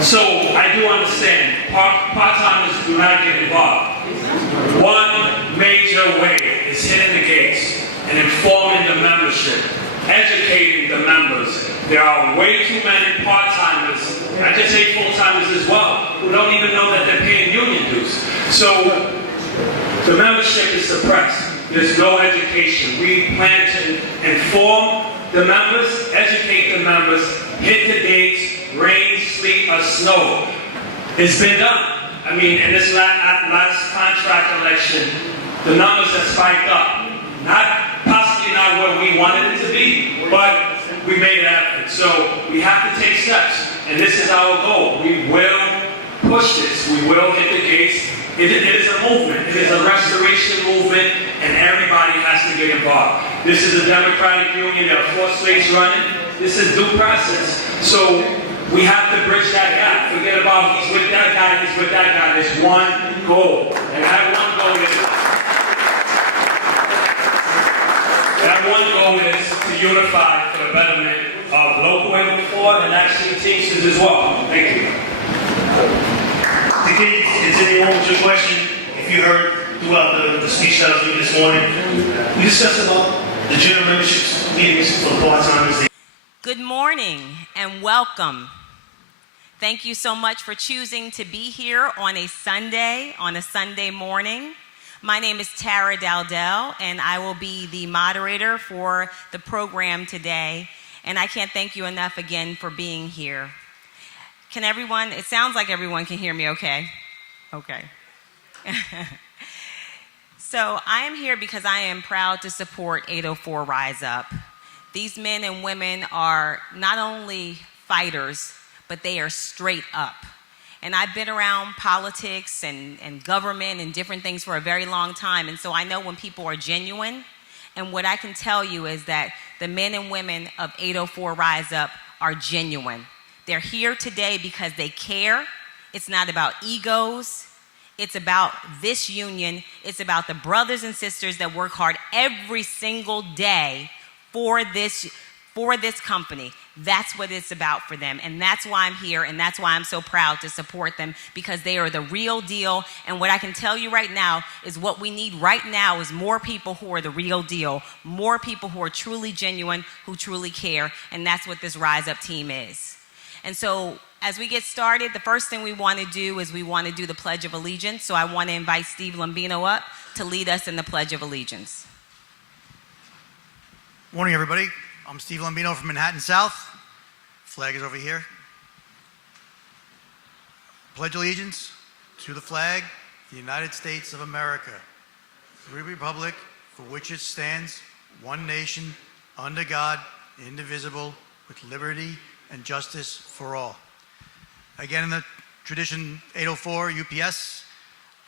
So I do understand part-timers do not get involved. One major way is hitting the gates and informing the membership, educating the members. There are way too many part-timers, I just say full-timers as well, who don't even know that they're paying union dues. So the membership is suppressed. There's no education. We plan to inform the members, educate the members, hit the gates, rain, sleet, or snow. It's been done. I mean, in this last contract election, the numbers have spiked up. Possibly not where we wanted it to be, but we made an effort. So we have to take steps, and this is our goal. We will push this. We will hit the gates. It is a movement. It is a restoration movement, and everybody has to get involved. This is a Democratic Union. There are 4 slates running. This is due process. So we have to bridge that gap. Forget about he's with that guy, he's with that guy. There's one goal. And that one goal is to unify for the betterment of local Airport and actually Teamsters as well. Thank you. To continue on with your question, if you heard throughout the speech that I was giving this morning, we discussed about the general membership meetings for part-timers. Good morning and welcome. Thank you so much for choosing to be here on a Sunday morning. My name is Tara Dowdell, and I will be the moderator for the program today. And I can't thank you enough again for being here. Can everyone, it sounds like everyone can hear me okay? Okay. So I am here because I am proud to support 804 Rise Up. These men and women are not only fighters, but they are straight up. And I've been around politics and government and different things for a very long time. And so I know when people are genuine. And what I can tell you is that the men and women of 804 Rise Up are genuine. They're here today because they care. It's not about egos. It's about this union. It's about the brothers and sisters that work hard every single day for this company. That's what it's about for them. And that's why I'm here, and that's why I'm so proud to support them, because they are the real deal. And what I can tell you right now is what we need right now is more people who are the real deal, more people who are truly genuine, who truly care, and that's what this Rise Up team is. And so as we get started, the first thing we want to do is we want to do the Pledge of Allegiance. So I want to invite Steve Lombino up to lead us in the Pledge of Allegiance. Morning, everybody. I'm Steve Lombino from Manhattan South. Flag is over here. Pledge allegiance to the flag, the United States of America, the republic for which it stands, one nation, under God, indivisible, with liberty and justice for all. Again, in the tradition 804 UPS,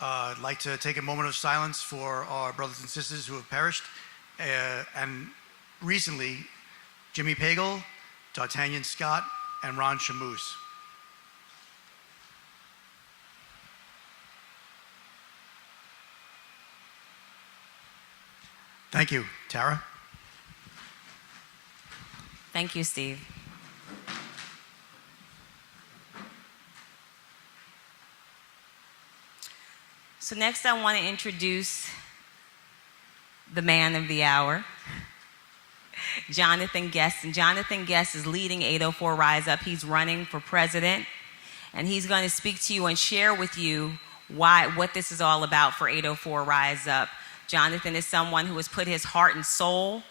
I'd like to take a moment of silence for our brothers and sisters who have perished, and recently, Jimmy Pagel, D'Artagnan Scott, and Ron Shamoose. Thank you. Tara? Thank you, Steve. So next I want to introduce the man of the hour, Jonathan Guest. And Jonathan Guest is leading 804 Rise Up. He's running for president, and he's going to speak to you and share with you what this is all about for 804 Rise Up. Jonathan is someone who has put his heart and soul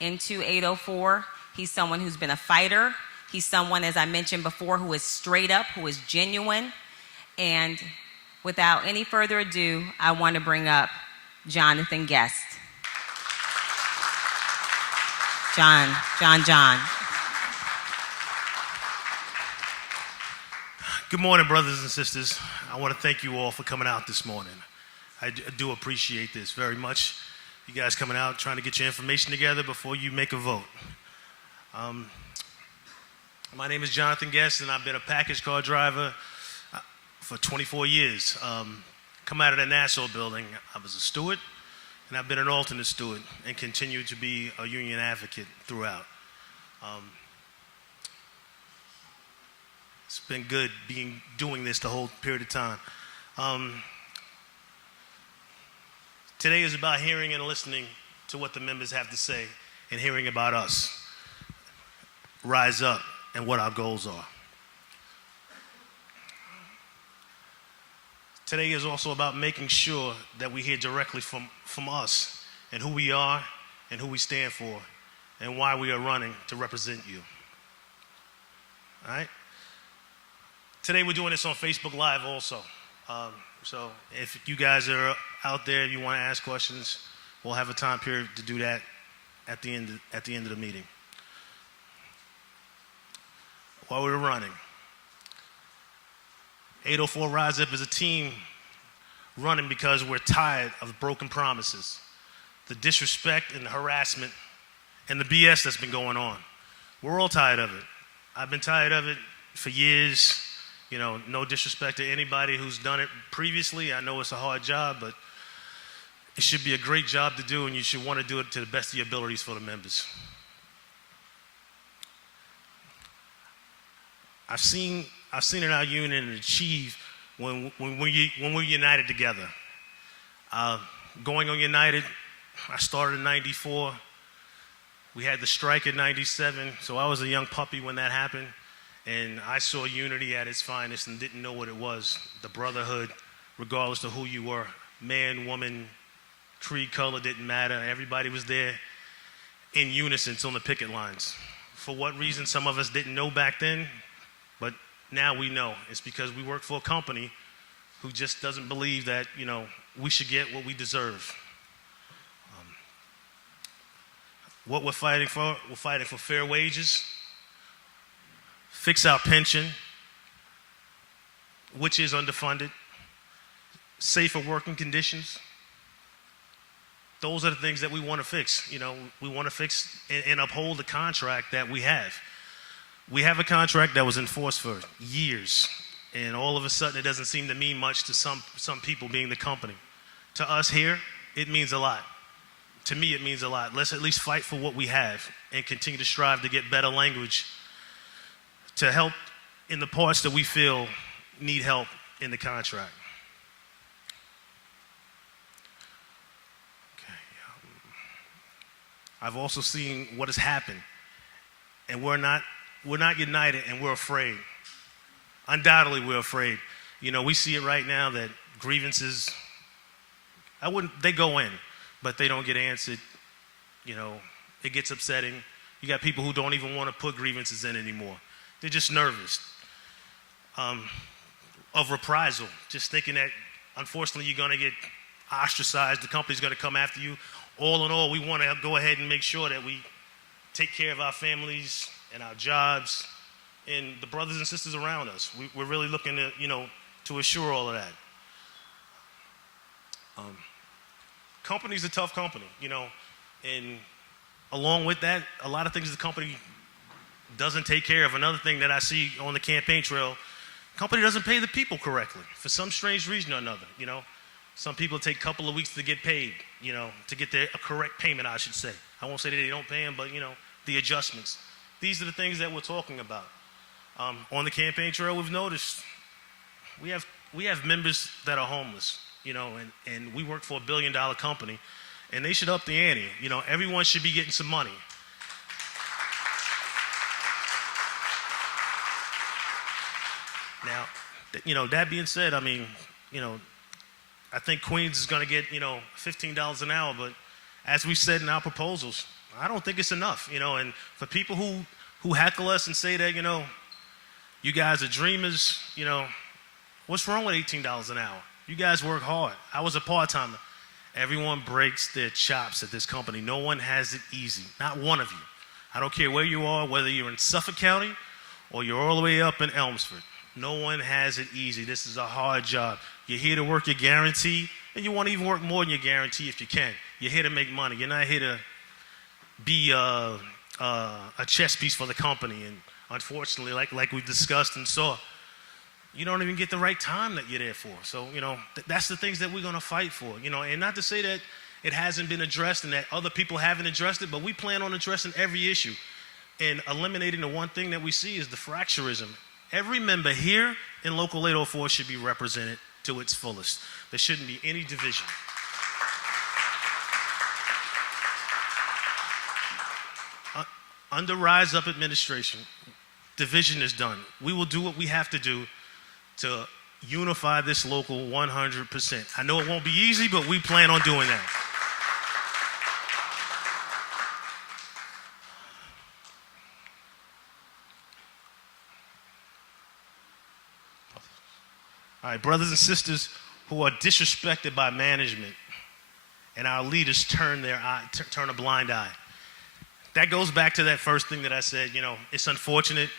into 804. He's someone who's been a fighter. He's someone, as I mentioned before, who is straight up, who is genuine. And without any further ado, I want to bring up Jonathan Guest. John. Good morning, brothers and sisters. I want to thank you all for coming out this morning. I do appreciate this very much. You guys coming out, trying to get your information together before you make a vote. My name is Jonathan Guest, and I've been a package car driver for 24 years. Come out of the Nassau building, I was a steward, and I've been an alternate steward and continue to be a union advocate throughout. It's been good doing this the whole period of time. Today is about hearing and listening to what the members have to say and hearing about us. Rise up and what our goals are. Today is also about making sure that we hear directly from us and who we are and who we stand for and why we are running to represent you. All right? Today we're doing this on Facebook Live also. So if you guys are out there, you want to ask questions, we'll have a time period to do that at the end of the meeting. While we're running, 804 Rise Up is a team running because we're tired of broken promises, the disrespect and the harassment and the BS that's been going on. We're all tired of it. I've been tired of it for years. You know, no disrespect to anybody who's done it previously. I know it's a hard job, but it should be a great job to do, and you should want to do it to the best of your abilities for the members. I've seen in our union achieve when we're united together. Going on United, I started in '94. We had the strike in '97, so I was a young puppy when that happened. And I saw unity at its finest and didn't know what it was. The brotherhood, regardless of who you were, man, woman, creed, color, didn't matter. Everybody was there in unison on the picket lines. For what reason, some of us didn't know back then, but now we know. It's because we work for a company who just doesn't believe that, you know, we should get what we deserve. What we're fighting for fair wages, fix our pension, which is underfunded, safer working conditions. Those are the things that we want to fix. You know, we want to fix and uphold the contract that we have. We have a contract that was enforced for years, and all of a sudden it doesn't seem to mean much to some people, being the company. To us here, it means a lot. To me, it means a lot. Let's at least fight for what we have and continue to strive to get better language to help in the parts that we feel need help in the contract. Okay. I've also seen what has happened, and we're not united, and we're afraid. Undoubtedly, we're afraid. You know, we see it right now that grievances, they go in, but they don't get answered. You know, it gets upsetting. You got people who don't even want to put grievances in anymore. They're just nervous of reprisal, just thinking that, unfortunately, you're going to get ostracized. The company's going to come after you. All in all, we want to go ahead and make sure that we take care of our families and our jobs and the brothers and sisters around us. We're really looking to, you know, to assure all of that. Company's a tough company, you know, and along with that, a lot of things the company doesn't take care of. Another thing that I see on the campaign trail, company doesn't pay the people correctly for some strange reason or another. You know, some people take a couple of weeks to get paid, you know, to get a correct payment, I should say. I won't say that they don't pay them, but, you know, the adjustments. These are the things that we're talking about. On the campaign trail, we've noticed we have members that are homeless, you know, and we work for $1 billion company, and they should up the ante. You know, everyone should be getting some money. Now, you know, that being said, I mean, you know, I think Queens is going to get, you know, $15 an hour, but as we said in our proposals, I don't think it's enough, you know, and for people who heckle us and say that, you know, you guys are dreamers, you know, what's wrong with $18 an hour? You guys work hard. I was a part-timer. Everyone breaks their chops at this company. No one has it easy, not one of you. I don't care where you are, whether you're in Suffolk County or you're all the way up in Elmsford. No one has it easy. This is a hard job. You're here to work your guarantee, and you want to even work more than your guarantee if you can. You're here to make money. You're not here to be a chess piece for the company. And unfortunately, like we discussed and saw, you don't even get the right time that you're there for. So, you know, that's the things that we're going to fight for. You know, and not to say that it hasn't been addressed and that other people haven't addressed it, but we plan on addressing every issue. And eliminating the one thing that we see is the fracturism Every member here in Local 804 should be represented to its fullest. There shouldn't be any division. Under Rise Up administration, division is done. We will do what we have to do to unify this local 100%. I know it won't be easy, but we plan on doing that. All right, brothers and sisters who are disrespected by management and our leaders turn a blind eye. That goes back to that first thing that I said, it's unfortunate,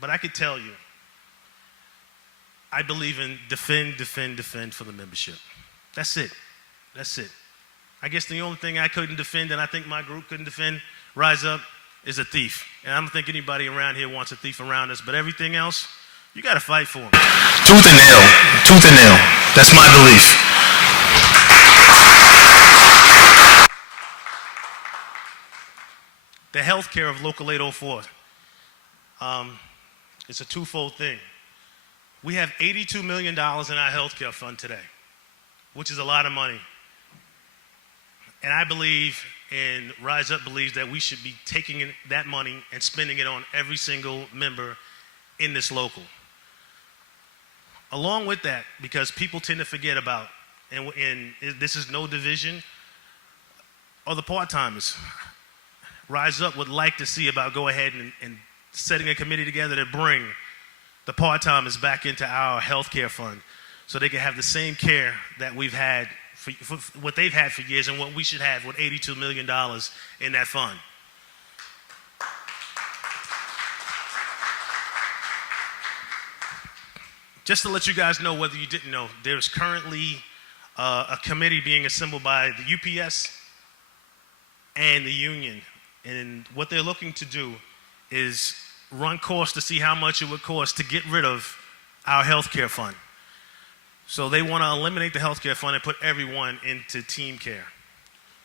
but I could tell you, I believe in defend for the membership. That's it. I guess the only thing I couldn't defend, and I think my group couldn't defend, Rise Up, is a thief. And I don't think anybody around here wants a thief around us, but everything else, you got to fight for them. Tooth and nail. That's my belief. The health care of Local 804, it's a twofold thing. We have $82 million in our health care fund today, which is a lot of money. And I believe, and Rise Up believes, that we should be taking that money and spending it on every single member in this local. Along with that, because people tend to forget about, and this is no division, are the part-timers. Rise Up would like to see about go ahead and setting a committee together to bring the part-timers back into our health care fund so they can have the same care that we've had, for what they've had for years and what we should have with $82 million in that fund. Just to let you guys know, whether you didn't know, there's currently a committee being assembled by the UPS and the union. And what they're looking to do is run costs to see how much it would cost to get rid of our health care fund. So they want to eliminate the health care fund and put everyone into team care,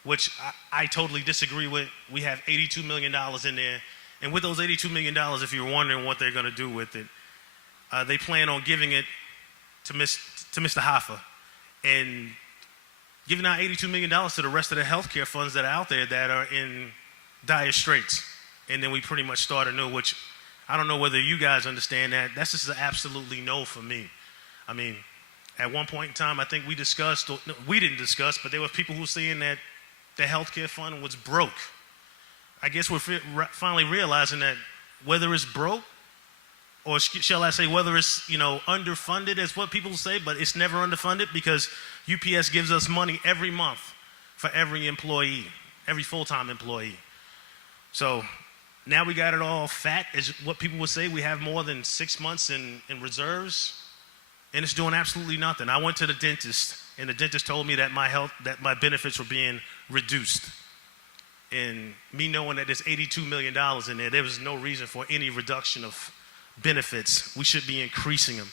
which I totally disagree with. We have $82 million in there. And with those $82 million, if you're wondering what they're going to do with it, they plan on giving it to Mr. Hoffa and giving out $82 million to the rest of the health care funds that are out there that are in dire straits. And then we pretty much start anew, which I don't know whether you guys understand that. That's just an absolutely no for me. I mean, at one point in time, I think we didn't discuss, but there were people who were saying that the healthcare fund was broke. I guess we're finally realizing that whether it's broke, or shall I say whether it's, underfunded, is what people say, but it's never underfunded because UPS gives us money every month for every employee, every full-time employee. So now we got it all fat, is what people would say. We have more than 6 months in reserves, and it's doing absolutely nothing. I went to the dentist, and the dentist told me that that my benefits were being reduced. And me knowing that there's $82 million in there was no reason for any reduction of benefits. We should be increasing them.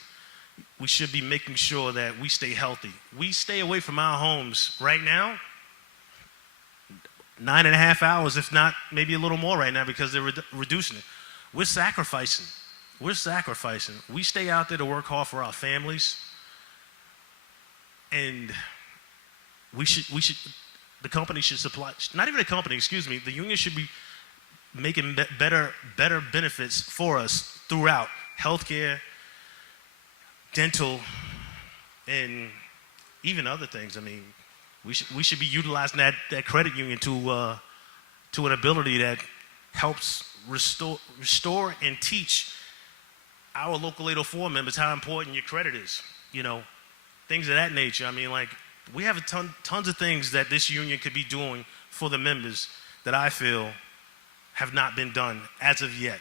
We should be making sure that we stay healthy. We stay away from our homes right now 9.5 hours, if not maybe a little more right now, because they're reducing it. We're sacrificing. We stay out there to work hard for our families, and the company should supply, not even the company, excuse me, the union should be making better benefits for us throughout healthcare, dental, and even other things. I mean, we should be utilizing that credit union to an ability that helps restore and teach our local 804 members how important your credit is. Things of that nature. I mean, like, we have tons of things that this union could be doing for the members that I feel have not been done as of yet.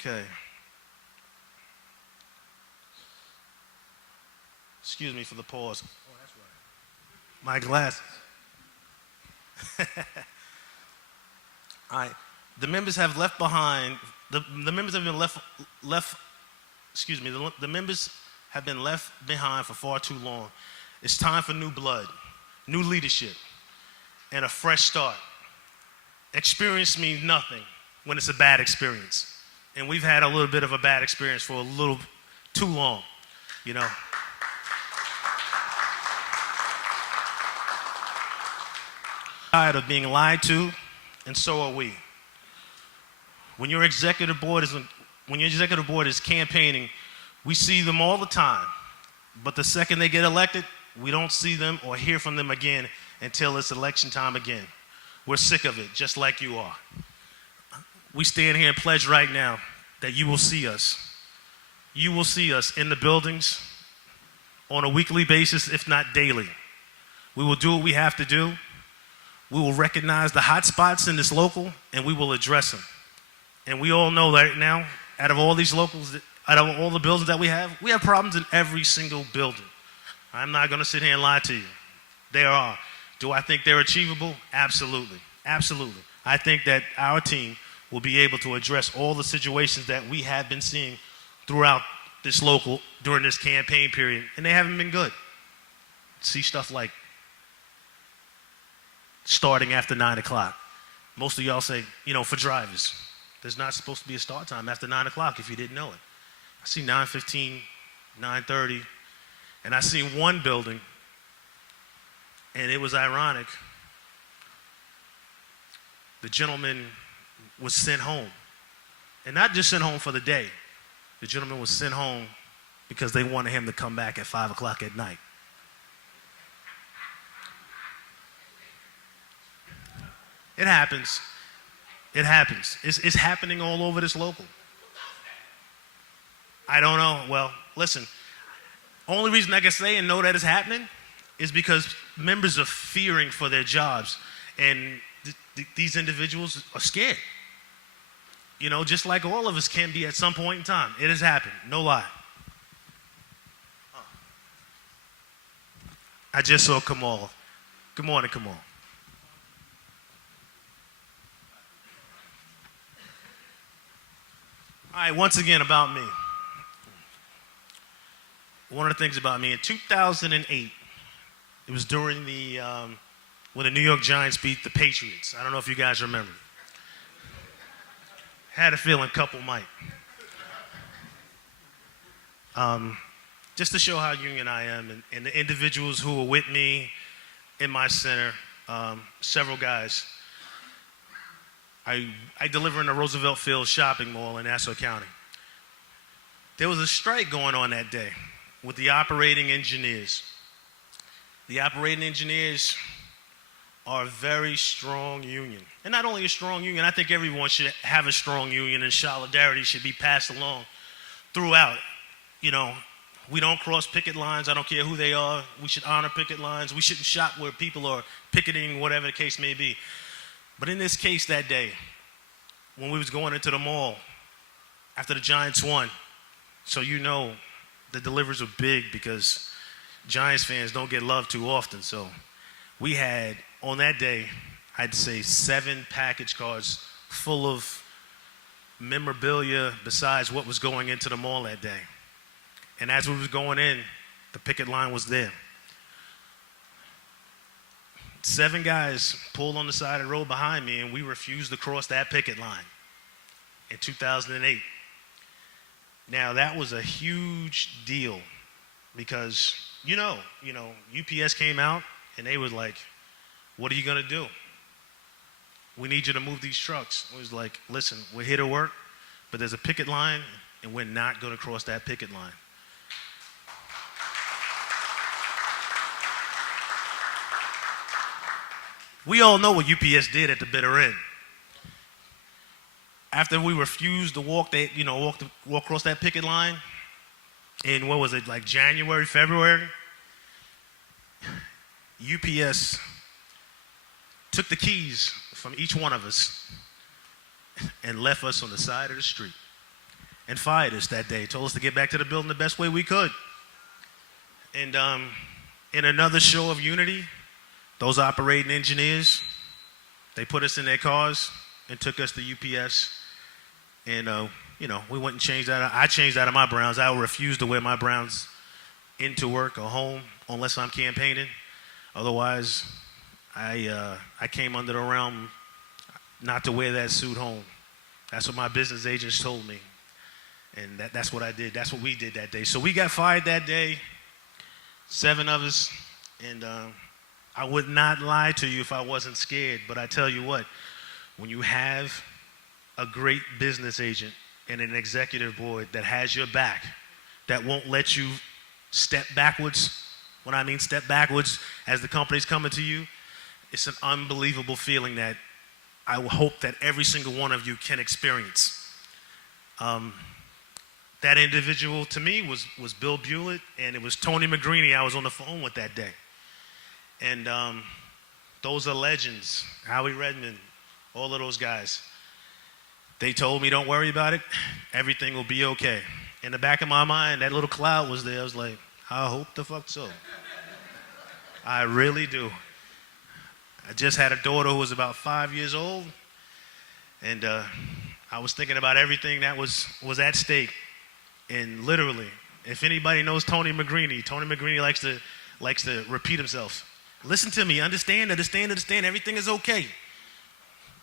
Okay. Excuse me for the pause. Oh, that's right. My glasses. All right. The members have left behind. The members have been left. Excuse me. The members have been left behind for far too long. It's time for new blood, new leadership, and a fresh start. Experience means nothing when it's a bad experience. And we've had a little bit of a bad experience for a little too long, you know. Tired of being lied to, and so are we. When your executive board is campaigning, we see them all the time. But the second they get elected, we don't see them or hear from them again until it's election time again. We're sick of it, just like you are. We stand here and pledge right now that you will see us. You will see us in the buildings on a weekly basis, if not daily. We will do what we have to do. We will recognize the hot spots in this local, and we will address them. And we all know right now, out of all these locals, out of all the buildings that we have problems in every single building. I'm not going to sit here and lie to you. There are. Do I think they're achievable? Absolutely. Absolutely. I think that our team will be able to address all the situations that we have been seeing throughout this local during this campaign period, and they haven't been good. See stuff like starting after 9 o'clock. Most of y'all say, you know, for drivers, there's not supposed to be a start time after 9 o'clock if you didn't know it. I see 9:15, 9:30, and I seen one building, and it was ironic. The gentleman was sent home, and not just sent home for the day. The gentleman was sent home because they wanted him to come back at 5 o'clock at night. It happens. It happens. It's happening all over this local. I don't know. Well, listen, only reason I can say and know that it's happening is because members are fearing for their jobs, and these individuals are scared. You know, just like all of us can be at some point in time. It has happened. No lie. I just saw Kamal. Good morning, Kamal. All right, once again about me. One of the things about me, in 2008, it was during the, when the New York Giants beat the Patriots. I don't know if you guys remember. Had a feeling a couple might. Just to show how union I am, and the individuals who were with me in my center, several guys. I deliver in the Roosevelt Field shopping mall in Nassau County. There was a strike going on that day with the operating engineers. The operating engineers are a very strong union. And not only a strong union, I think everyone should have a strong union, and solidarity should be passed along throughout. You know, we don't cross picket lines. I don't care who they are. We should honor picket lines. We shouldn't shop where people are picketing, whatever the case may be. But in this case that day, when we was going into the mall after the Giants won, so you know the deliveries were big because Giants fans don't get love too often. So we had, on that day, I'd say 7 package cars full of memorabilia besides what was going into the mall that day. And as we was going in, the picket line was there. 7 guys pulled on the side of the road behind me, and we refused to cross that picket line in 2008. Now, that was a huge deal because, you know, UPS came out, and they was like, what are you going to do? We need you to move these trucks. It was like, listen, we're here to work, but there's a picket line, and we're not going to cross that picket line. We all know what UPS did at the bitter end. After we refused to walk across that picket line in, what was it, like January, February, UPS took the keys from each one of us and left us on the side of the street and fired us that day, told us to get back to the building the best way we could. And in another show of unity, those operating engineers, they put us in their cars and took us to UPS. And, we went and changed that. I changed out of my Browns. I refuse to wear my Browns into work or home unless I'm campaigning. Otherwise, I came under the realm not to wear that suit home. That's what my business agents told me. And that's what I did. That's what we did that day. So we got fired that day, 7 of us. And I would not lie to you if I wasn't scared. But I tell you what, when you have a great business agent and an executive board that has your back, that won't let you step backwards, when I mean step backwards as the company's coming to you, it's an unbelievable feeling that I hope that every single one of you can experience. That individual to me was Bill Bewlett, and it was Tony McGreeny I was on the phone with that day. And those are legends. Howie Redmond, all of those guys. They told me, don't worry about it. Everything will be okay. In the back of my mind, that little cloud was there. I was like, I hope the fuck so. I really do. I just had a daughter who was about 5 years old, and I was thinking about everything that was at stake. And literally, if anybody knows Tony McGreeny likes to repeat himself. Listen to me, understand, everything is okay.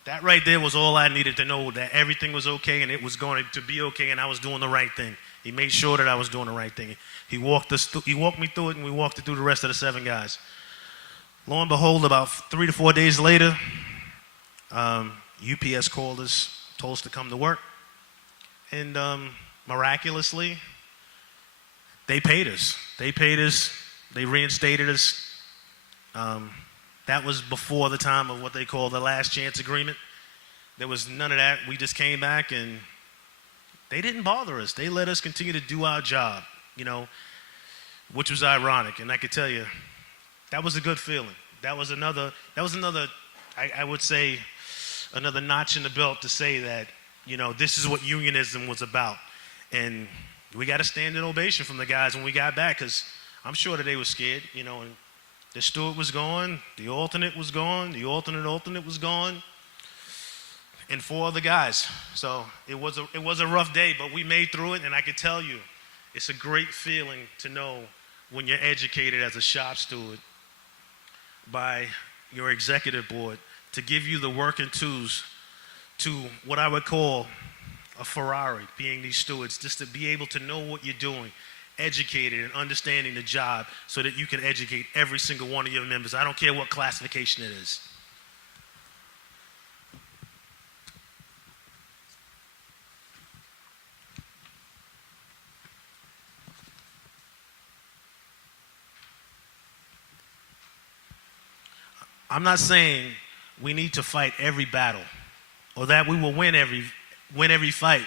That right there was all I needed to know, that everything was okay and it was going to be okay and I was doing the right thing. He made sure that I was doing the right thing. He walked me through it, and we walked it through the rest of the 7 guys. Lo and behold, about 3 to 4 days later, UPS called us, told us to come to work, and miraculously, they paid us. They reinstated us. That was before the time of what they call the last chance agreement. There was none of that. We just came back, and they didn't bother us. They let us continue to do our job, which was ironic. And I could tell you, that was a good feeling. That was another, I would say, another notch in the belt to say that, this is what unionism was about. And we got a standing ovation from the guys when we got back, because I'm sure that they were scared, and the steward was gone, the alternate was gone, the alternate was gone, and 4 other guys. So it was a rough day, but we made through it, and I can tell you, it's a great feeling to know when you're educated as a shop steward by your executive board to give you the working tools to what I would call a Ferrari, being these stewards, just to be able to know what you're doing, educated and understanding the job so that you can educate every single one of your members. I don't care what classification it is. I'm not saying we need to fight every battle or that we will win every fight,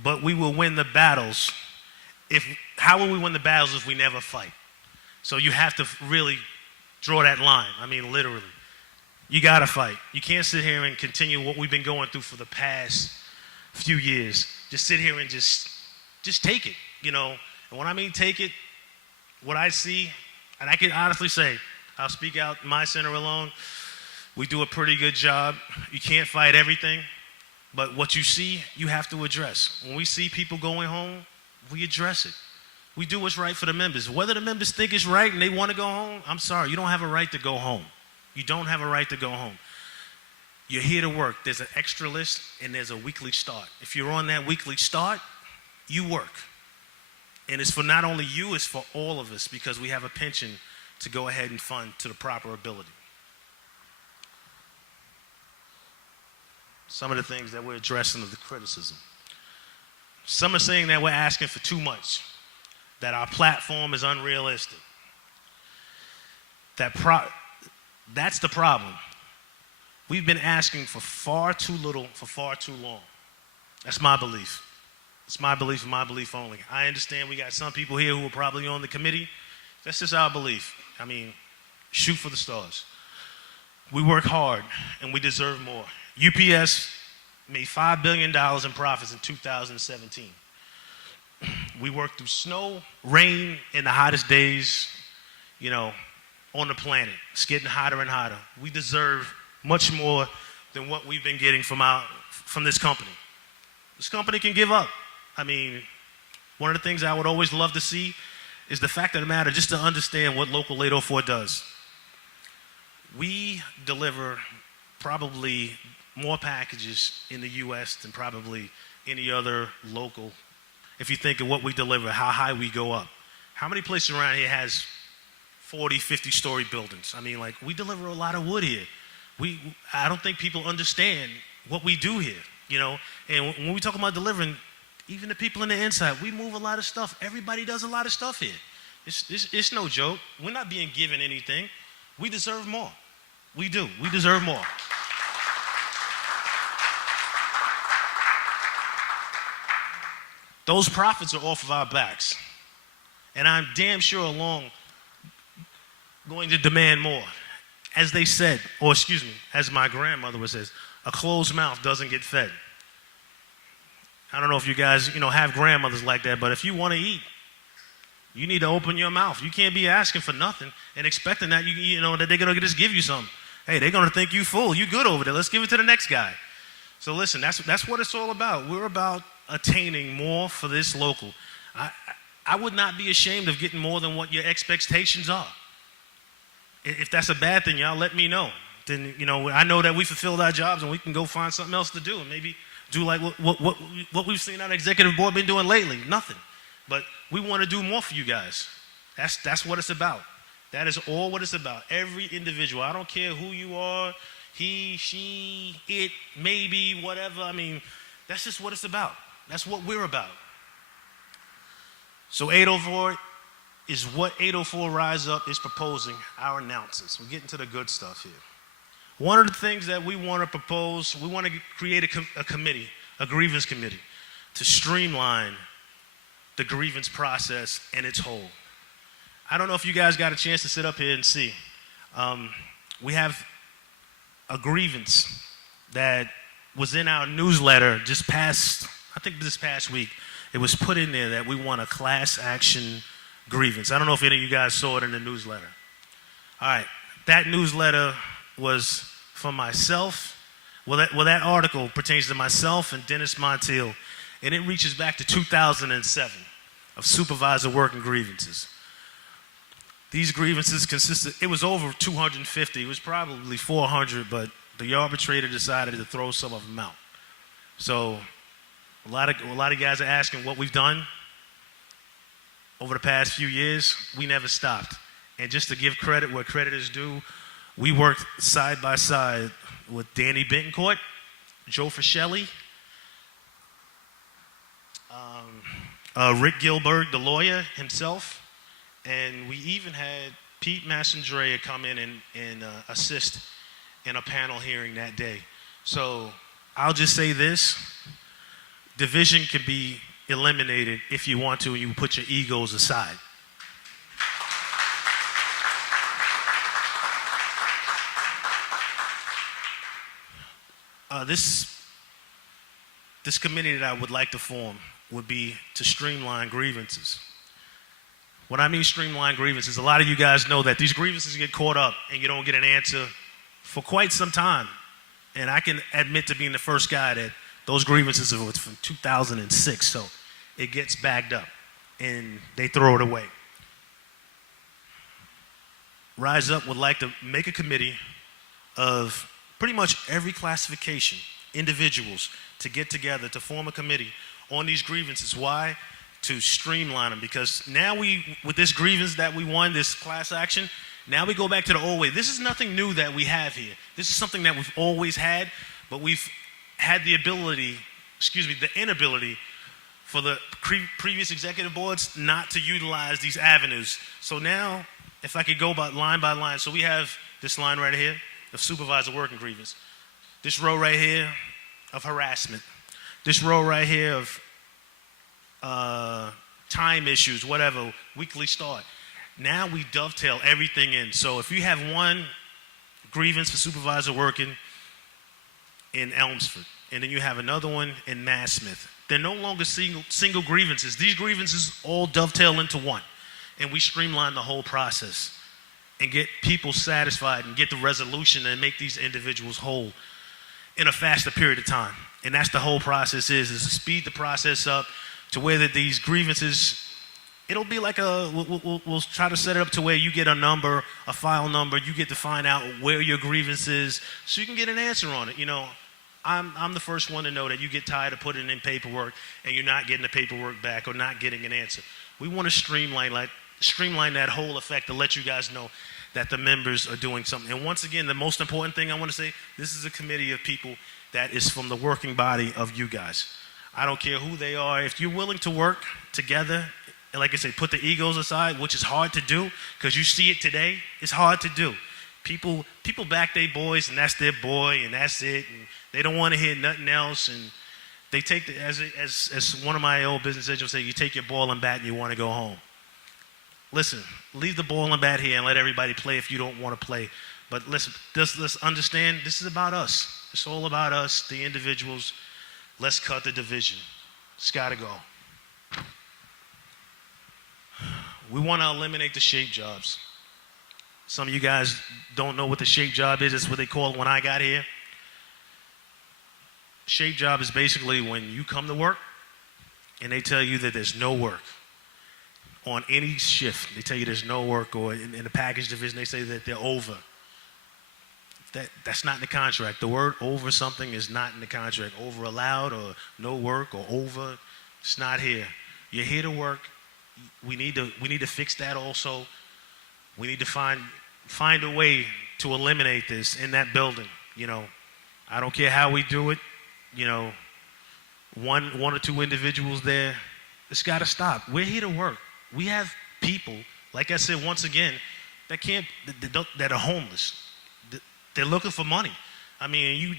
but we will win the battles. How will we win the battles if we never fight? So you have to really draw that line. I mean, literally. You got to fight. You can't sit here and continue what we've been going through for the past few years. Just sit here and just take it, And when I mean take it, what I see, and I can honestly say, I'll speak out my center alone, we do a pretty good job. You can't fight everything, but what you see, you have to address. When we see people going home, we address it. We do what's right for the members. Whether the members think it's right and they want to go home, I'm sorry, you don't have a right to go home. You don't have a right to go home. You're here to work. There's an extra list and there's a weekly start. If you're on that weekly start, you work. And it's for not only you, it's for all of us, because we have a pension to go ahead and fund to the proper ability. Some of the things that we're addressing of the criticism. Some are saying that we're asking for too much, that our platform is unrealistic. That's the problem. We've been asking for far too little for far too long. That's my belief. It's my belief and my belief only. I understand we got some people here who are probably on the committee. That's just our belief. I mean, shoot for the stars. We work hard and we deserve more. UPS made $5 billion in profits in 2017. We worked through snow, rain, in the hottest days, on the planet. It's getting hotter and hotter. We deserve much more than what we've been getting from this company. This company can give up. I mean, one of the things I would always love to see is the fact of the matter, just to understand what Local 804 does. We deliver probably more packages in the U.S. than probably any other local. If you think of what we deliver, how high we go up. How many places around here has 40, 50-story buildings? I mean, like, we deliver a lot of wood here. I don't think people understand what we do here, you know? And when we talk about delivering, even the people in the inside, we move a lot of stuff. Everybody does a lot of stuff here. It's no joke. We're not being given anything. We deserve more. We do. We deserve more. Those profits are off of our backs. And I'm damn sure going to demand more. As they said, or excuse me, as my grandmother would say, a closed mouth doesn't get fed. I don't know if you guys, have grandmothers like that, but if you want to eat, you need to open your mouth. You can't be asking for nothing and expecting that that they're gonna just give you something. Hey, they're gonna think you full. You good over there. Let's give it to the next guy. So listen, that's what it's all about. We're about attaining more for this local. I would not be ashamed of getting more than what your expectations are. If that's a bad thing, y'all let me know. Then I know that we fulfilled our jobs and we can go find something else to do and maybe do like what we've seen our executive board been doing lately. Nothing. But we want to do more for you guys. That's what it's about. That is all what it's about. Every individual. I don't care who you are, he, she, it, maybe, whatever. I mean, that's just what it's about. That's what we're about. So 804 is what 804 Rise Up is proposing, our announcements. We're getting to the good stuff here. One of the things that we want to propose, we want to create a committee, a grievance committee, to streamline the grievance process in its whole. I don't know if you guys got a chance to sit up here and see. We have a grievance that was in our newsletter this past week. It was put in there that we want a class action grievance. I don't know if any of you guys saw it in the newsletter. All right, that newsletter was for myself. Well, that article pertains to myself and Dennis Montiel, and it reaches back to 2007 of supervisor working grievances. These grievances it was over 250. It was probably 400, but the arbitrator decided to throw some of them out. So a lot of guys are asking what we've done over the past few years. We never stopped. And just to give credit where credit is due, we worked side by side with Danny Bentoncourt, Joe Fischelli, Rick Gilbert, the lawyer himself, and we even had Pete Massandrea come in and assist in a panel hearing that day. So I'll just say this, division can be eliminated if you want to and you put your egos aside. This committee that I would like to form would be to streamline grievances. When I mean streamline grievances, a lot of you guys know that these grievances get caught up and you don't get an answer for quite some time. And I can admit to being the first guy that those grievances are from 2006, so it gets bagged up and they throw it away. Rise Up would like to make a committee of pretty much every classification, individuals, to get together to form a committee on these grievances. Why? To streamline them, because now with this grievance that we won, this class action, now we go back to the old way. This is nothing new that we have here. This is something that we've always had, but we've had the inability for the previous executive boards not to utilize these avenues. So now, if I could go by line, so we have this line right here of supervisor working grievance. This row right here of harassment. This row right here of time issues, whatever, weekly start. Now we dovetail everything in. So if you have one grievance for supervisor working in Elmsford, and then you have another one in Massmith, they're no longer single grievances. These grievances all dovetail into one. And we streamline the whole process and get people satisfied and get the resolution and make these individuals whole in a faster period of time. And that's the whole process is to speed the process up to where that these grievances, it'll be like we'll try to set it up to where you get a number, a file number, you get to find out where your grievance is so you can get an answer on it. I'm the first one to know that you get tired of putting in paperwork and you're not getting the paperwork back or not getting an answer. We want to streamline that whole effect to let you guys know that the members are doing something. And once again, the most important thing I want to say, this is a committee of people that is from the working body of you guys. I don't care who they are. If you're willing to work together, and like I say, put the egos aside, which is hard to do because you see it today, it's hard to do. People back their boys and that's their boy and that's it. And they don't want to hear nothing else. And they take, as one of my old business agents say, you take your ball and bat and you want to go home. Listen, leave the ball and bat here and let everybody play if you don't want to play. But listen, let's understand, this is about us. It's all about us, the individuals. Let's cut the division. It's got to go. We want to eliminate the shape jobs. Some of you guys don't know what the shape job is. It's what they called it when I got here. Shape job is basically when you come to work and they tell you that there's no work. On any shift, they tell you there's no work, or in the package division, they say that they're over. That's not in the contract. The word over something is not in the contract. Over allowed or no work or over, it's not here. You're here to work. We need to fix that also. We need to find a way to eliminate this in that building. You know, I don't care how we do it. You know, one or two individuals there, it's got to stop. We're here to work. We have people, like I said once again, that are homeless. They're looking for money. I mean,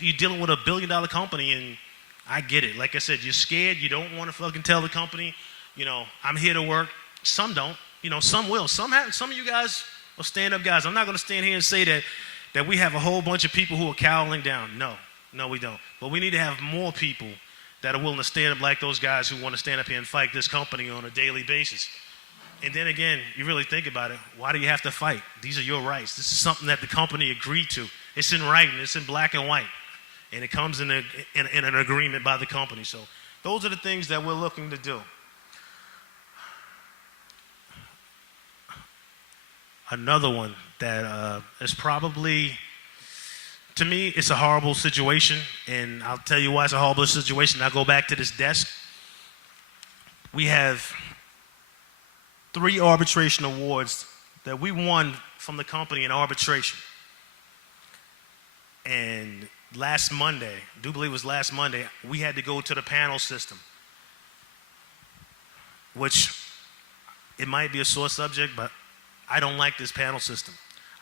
you're dealing with $1 billion company, and I get it. Like I said, you're scared. You don't want to fucking tell the company, you know, I'm here to work. Some don't. You know, some will. Some of you guys are stand-up guys. I'm not going to stand here and say that we have a whole bunch of people who are cowering down. No, we don't. But we need to have more people that are willing to stand up like those guys who want to stand up here and fight this company on a daily basis. And then again, you really think about it, why do you have to fight? These are your rights. This is something that the company agreed to. It's in writing. It's in black and white. And it comes in an agreement by the company. So those are the things that we're looking to do. Another one that is probably, to me, it's a horrible situation, and I'll tell you why it's a horrible situation. I'll go back to this desk. We have 3 arbitration awards that we won from the company in arbitration. And last Monday, I do believe it was last Monday, we had to go to the panel system, which it might be a sore subject, but I don't like this panel system.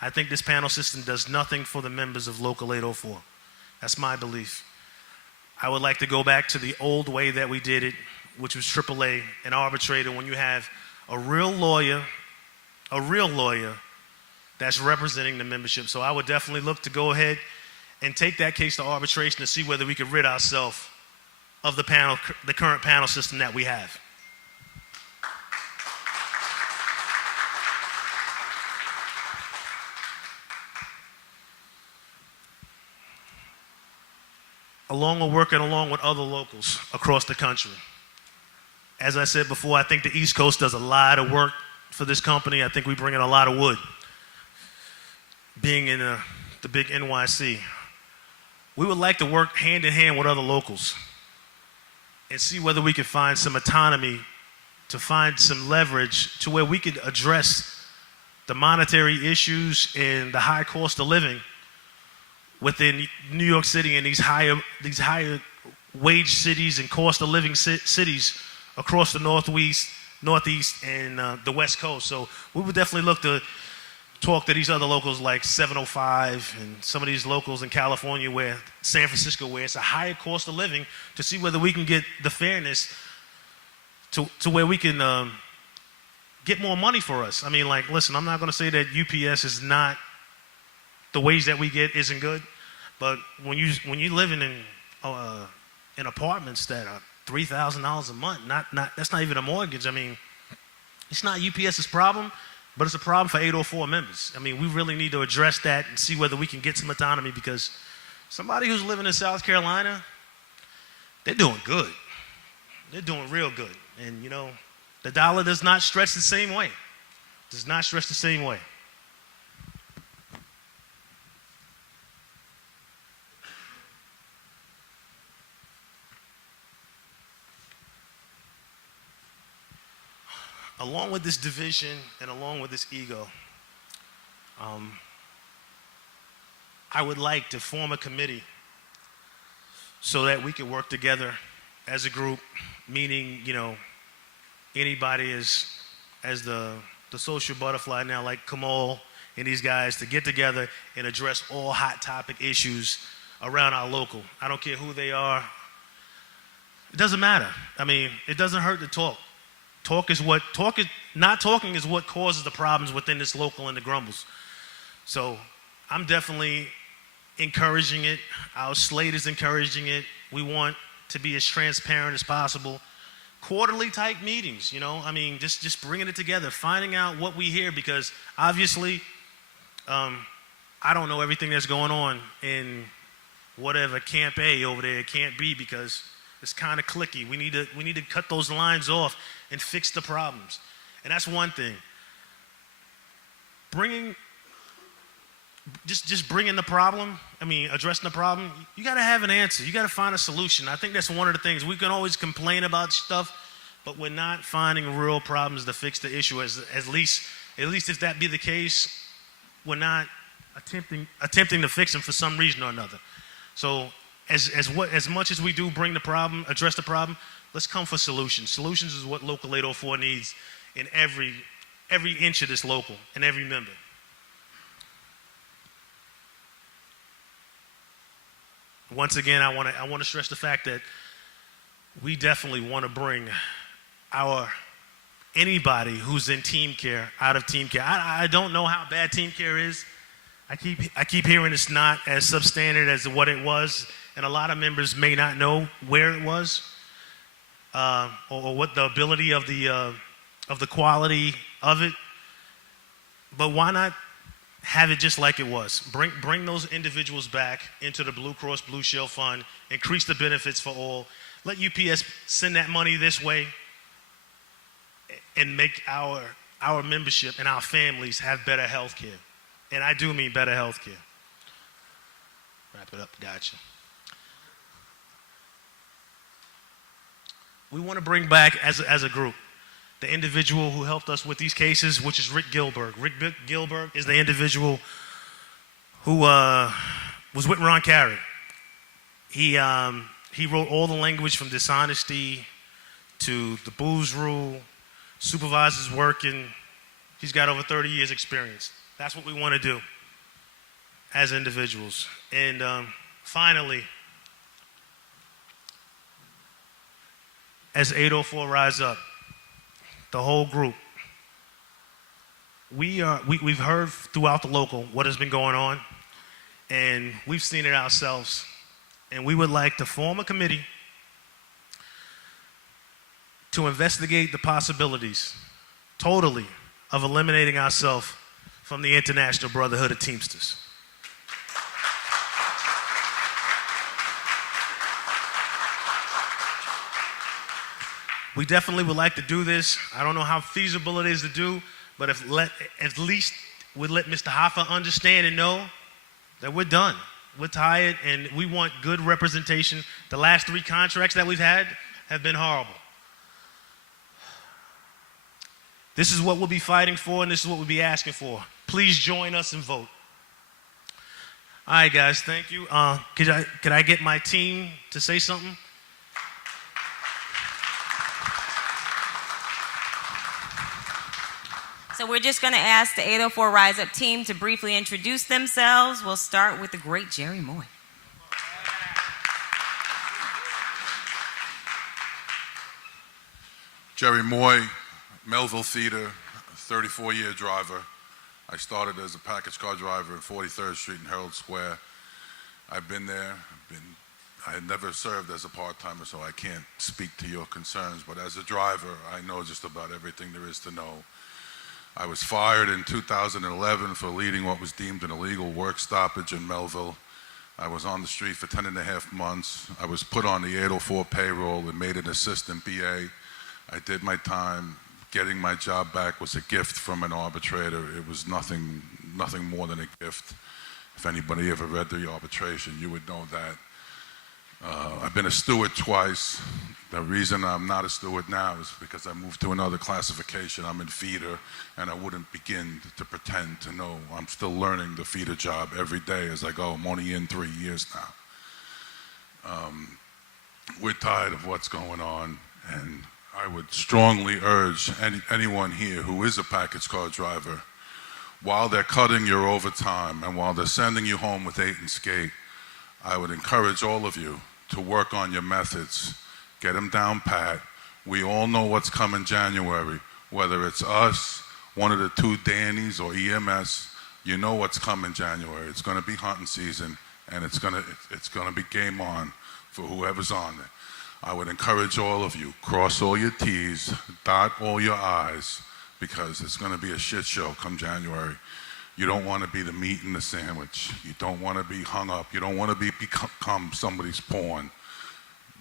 I think this panel system does nothing for the members of Local 804. That's my belief. I would like to go back to the old way that we did it, which was AAA, an arbitrator, when you have a real lawyer that's representing the membership. So I would definitely look to go ahead and take that case to arbitration to see whether we could rid ourselves of the current panel system that we have. Working along with other locals across the country. As I said before, I think the East Coast does a lot of work for this company. I think we bring in a lot of wood. Being in the big NYC, we would like to work hand in hand with other locals and see whether we can find some autonomy, to find some leverage to where we could address the monetary issues and the high cost of living within New York City and these higher wage cities and cost of living cities across the Northeast, and the West Coast. So we would definitely look to talk to these other locals like 705 and some of these locals in California, San Francisco, where it's a higher cost of living, to see whether we can get the fairness to where we can get more money for us. I mean, like, listen, I'm not going to say that UPS is not, the wage that we get isn't good, but when you living in apartments that are $3,000 a month, that's not even a mortgage. I mean, it's not UPS's problem, but it's a problem for 804 members. I mean, we really need to address that and see whether we can get some autonomy, because somebody who's living in South Carolina, they're doing good. They're doing real good. And, you know, the dollar does not stretch the same way. Does not stretch the same way. along with this division and along with this ego, I would like to form a committee so that we could work together as a group, meaning, anybody as the social butterfly now, like Kamal and these guys, to get together and address all hot topic issues around our local. I don't care who they are. It doesn't matter. I mean, it doesn't hurt to talk. Not talking is what causes the problems within this local and the grumbles. So I'm definitely encouraging it. Our slate is encouraging it. We want to be as transparent as possible. Quarterly type meetings, just bringing it together, finding out what we hear, because obviously I don't know everything that's going on in whatever Camp A over there, Camp B, because it's kind of cliquey. We need to cut those lines off and fix the problems. And that's one thing. Just bringing the problem, addressing the problem, you got to have an answer. You got to find a solution. I think that's one of the things. We can always complain about stuff, but we're not finding real problems to fix the issue. At least if that be the case, we're not attempting to fix them for some reason or another. So as much as we do bring the problem, address the problem, let's come for solutions. Solutions is what Local 804 needs in every inch of this local and every member. Once again, I want to stress the fact that we definitely want to bring anybody who's in team care out of team care. I don't know how bad team care is. I keep hearing it's not as substandard as what it was, and a lot of members may not know where it was, or what the ability of the quality of it. But why not have it just like it was? Bring those individuals back into the Blue Cross Blue Shield Fund, increase the benefits for all, let UPS send that money this way, and make our membership and our families have better health care. And I do mean better health care. Wrap it up, gotcha. We want to bring back as a group the individual who helped us with these cases, which is Rick Gilbert. Rick Gilbert is the individual who was with Ron Carey. He wrote all the language from dishonesty to the booze rule, supervisors working. He's got over 30 years experience. That's what we want to do as individuals. And finally, as 804 Rise Up, the whole group, we've heard throughout the local what has been going on, and we've seen it ourselves. And we would like to form a committee to investigate the possibilities, totally, of eliminating ourselves from the International Brotherhood of Teamsters. We definitely would like to do this. I don't know how feasible it is to do, but at least we'd let Mr. Hoffa understand and know that we're done. We're tired, and we want good representation. The last 3 contracts that we've had have been horrible. This is what we'll be fighting for, and this is what we'll be asking for. Please join us and vote. All right, guys, thank you. Could I get my team to say something? So we're just going to ask the 804 Rise Up team to briefly introduce themselves. We'll start with the great Jerry Moy. Jerry Moy, Melville Theater, 34-year driver. I started as a package car driver at 43rd Street in Herald Square. I've been there. I had never served as a part-timer, so I can't speak to your concerns. But as a driver, I know just about everything there is to know. I was fired in 2011 for leading what was deemed an illegal work stoppage in Melville. I was on the street for 10.5 months. I was put on the 804 payroll and made an assistant BA. I did my time. Getting my job back was a gift from an arbitrator. It was nothing more than a gift. If anybody ever read the arbitration, you would know that. I've been a steward twice. The reason I'm not a steward now is because I moved to another classification. I'm in feeder, and I wouldn't begin to pretend to know. I'm still learning the feeder job every day as I go. I'm only in 3 years now. We're tired of what's going on, and I would strongly urge anyone here who is a package car driver, while they're cutting your overtime and while they're sending you home with 8 and skate, I would encourage all of you to work on your methods. Get them down pat. We all know what's coming January, whether it's us, one of the 2 Dannies, or EMS. You know what's coming January. It's going to be hunting season, and it's going to be game on for whoever's on it. I would encourage all of you, cross all your T's, dot all your I's, because it's going to be a shit show come January. You don't want to be the meat in the sandwich. You don't want to be hung up. You don't want to become somebody's pawn.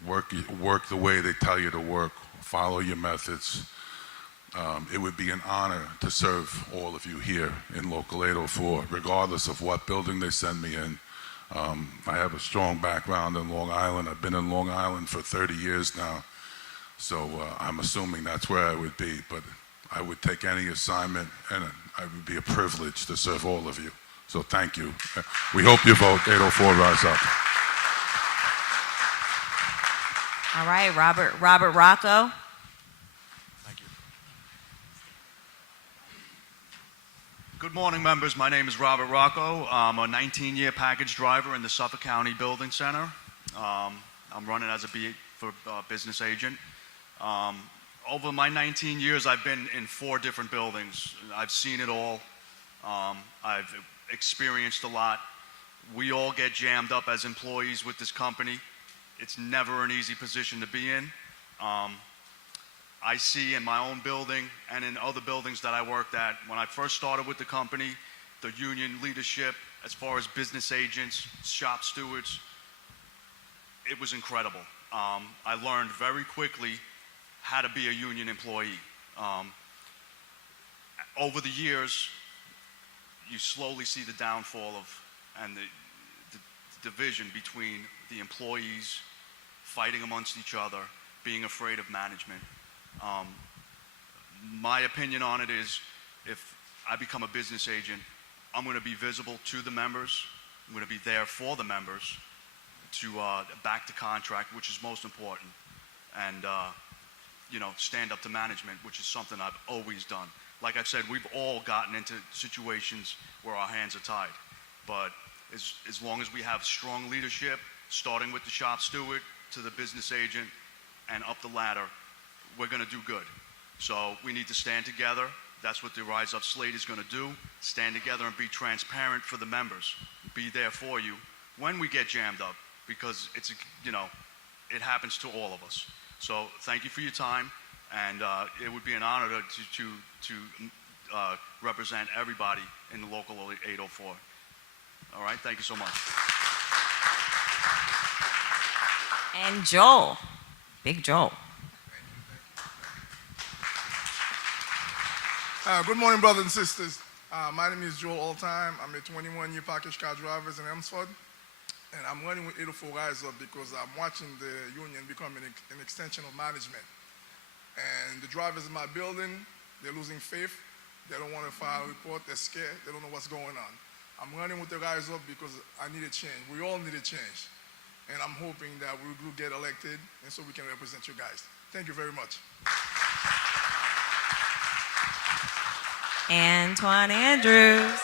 Work the way they tell you to work. Follow your methods. It would be an honor to serve all of you here in Local 804, regardless of what building they send me in. I have a strong background in Long Island. I've been in Long Island for 30 years now, so I'm assuming that's where I would be, but I would take any assignment, and it would be a privilege to serve all of you. So thank you. We hope you vote 804 Rise Up. All right, Robert Rocco. Thank you. Good morning, members. My name is Robert Rocco. I'm a 19-year package driver in the Suffolk County Building Center. I'm running as a business agent. Over my 19 years, I've been in 4 different buildings. I've seen it all. I've experienced a lot. We all get jammed up as employees with this company. It's never an easy position to be in. I see in my own building and in other buildings that I worked at, when I first started with the company, the union leadership, as far as business agents, shop stewards, it was incredible. I learned very quickly how to be a union employee. Over the years, you slowly see the downfall of and the division between the employees fighting amongst each other, being afraid of management. My opinion on it is, if I become a business agent, I'm going to be visible to the members. I'm going to be there for the members to back the contract, which is most important, and stand up to management, which is something I've always done. Like I've said, we've all gotten into situations where our hands are tied, but as long as we have strong leadership, starting with the shop steward to the business agent and up the ladder, we're going to do good. So we need to stand together. That's what the Rise Up slate is going to do. Stand together and be transparent for the members. Be there for you when we get jammed up, because it happens to all of us. So thank you for your time, and it would be an honor to represent everybody in the local 804. All right, thank you so much. And Joel, Big Joel. Good morning, brothers and sisters. My name is Joel Alltime. I'm a 21-year package car driver in Elmsford, and I'm running with 804 Rise Up because I'm watching the union become an extension of management. And the drivers in my building, they're losing faith. They don't want to file a report. They're scared. They don't know what's going on. I'm running with the Rise Up because I need a change. We all need a change. And I'm hoping that we will get elected, and so we can represent you guys. Thank you very much. Antoine Andrews.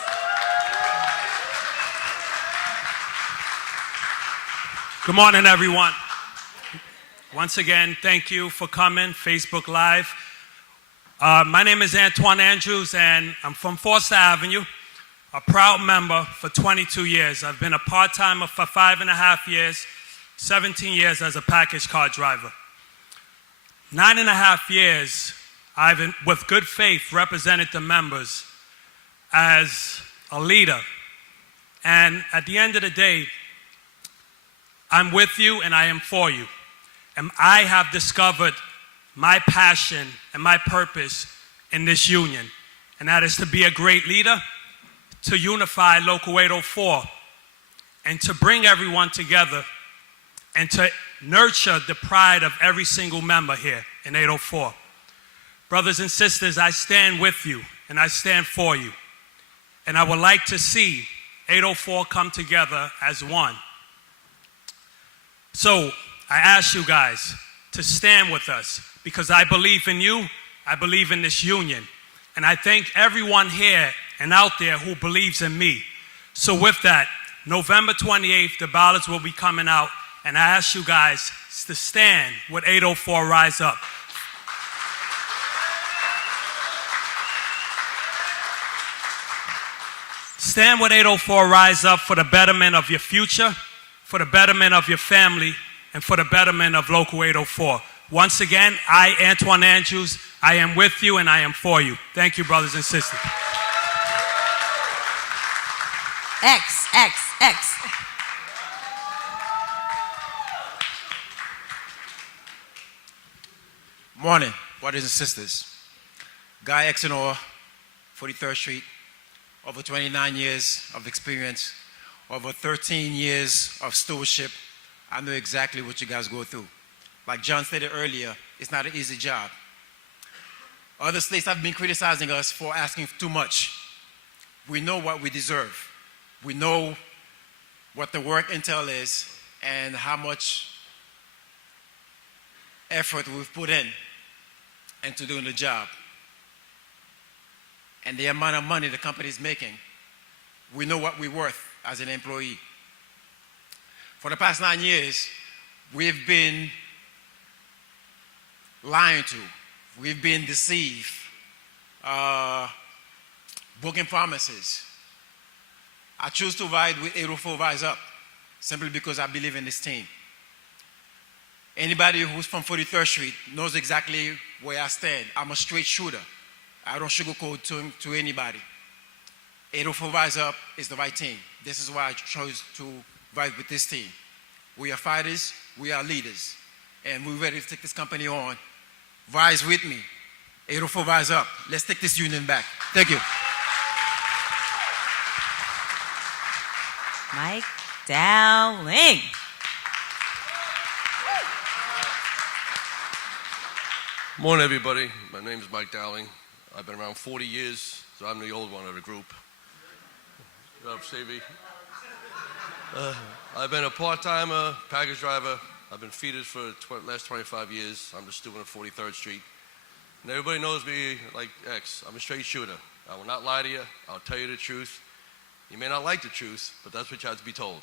Good morning, everyone. Once again, thank you for coming, Facebook Live. My name is Antoine Andrews, and I'm from Forster Avenue, a proud member for 22 years. I've been a part-timer for 5.5 years, 17 years as a package car driver. 9.5 years, I've, with good faith, represented the members as a leader. And at the end of the day, I'm with you and I am for you. And I have discovered my passion and my purpose in this union. And that is to be a great leader, to unify Local 804, and to bring everyone together and to nurture the pride of every single member here in 804. Brothers and sisters, I stand with you and I stand for you. And I would like to see 804 come together as one. So I ask you guys to stand with us because I believe in you, I believe in this union. And I thank everyone here and out there who believes in me. So with that, November 28th, the ballots will be coming out, and I ask you guys to stand with 804 Rise Up. Stand with 804 Rise Up for the betterment of your future, for the betterment of your family, and for the betterment of Local 804. Once again, I, Antoine Andrews, I am with you and I am for you. Thank you, brothers and sisters. X. Morning, brothers and sisters. Guy Exenor, 43rd Street, over 29 years of experience, over 13 years of stewardship. I know exactly what you guys go through. Like John stated earlier, it's not an easy job. Other states have been criticizing us for asking too much. We know what we deserve. We know what the work intel is and how much effort we've put in into doing the job. And the amount of money the company is making, we know what we're worth as an employee. For the past 9 years, we've been lied to. We've been deceived, broken promises. I choose to ride with 804 Rise Up simply because I believe in this team. Anybody who's from 43rd Street knows exactly where I stand. I'm a straight shooter. I don't sugarcoat to anybody. 804 Rise Up is the right team. This is why I chose to ride with this team. We are fighters, we are leaders, and we're ready to take this company on. Rise with me. 804 Rise Up. Let's take this union back. Thank you. Mike Dowling. Morning, everybody. My name is Mike Dowling. I've been around 40 years, so I'm the old one of the group. What up, Stevie? I've been a part-timer, package driver. I've been feeders for the last 25 years. I'm the student of 43rd Street. And everybody knows me like X. I'm a straight shooter. I will not lie to you. I'll tell you the truth. You may not like the truth, but that's what you have to be told.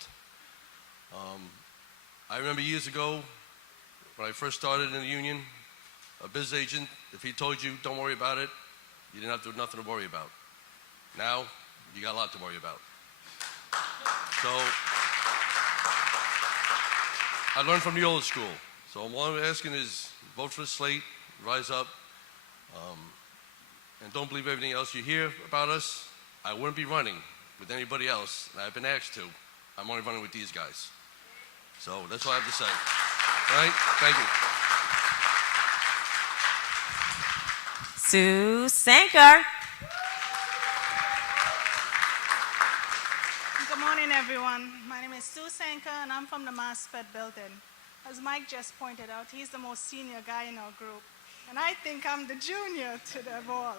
I remember years ago when I first started in the union, a business agent, if he told you, don't worry about it, you didn't have to, nothing to worry about. Now, you got a lot to worry about. So, I learned from the old school. So what I'm asking is, vote for the slate, rise up, and don't believe everything else you hear about us. I wouldn't be running with anybody else, and I've been asked to. I'm only running with these guys. So that's all I have to say. All right? Thank you. Sue Sanker. Good morning, everyone. My name is Sue Sanker, and I'm from the MASPET building. As Mike just pointed out, he's the most senior guy in our group, and I think I'm the junior to them all.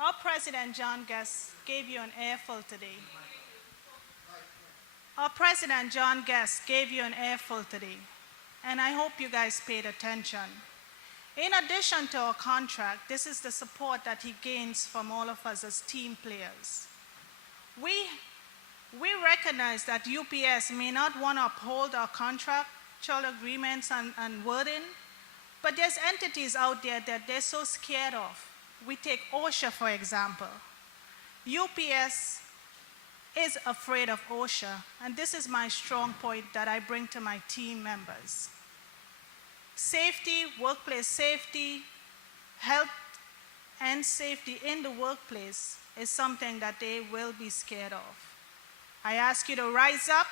Our president, John Guest, gave you an earful today. Our president, John Guest, gave you an earful today, and I hope you guys paid attention. In addition to our contract, this is the support that he gains from all of us as team players. We recognize that UPS may not want to uphold our contractual agreements and wording, but there's entities out there that they're so scared of. We take OSHA, for example. UPS is afraid of OSHA, and this is my strong point that I bring to my team members. Safety, workplace safety, health and safety in the workplace is something that they will be scared of. I ask you to rise up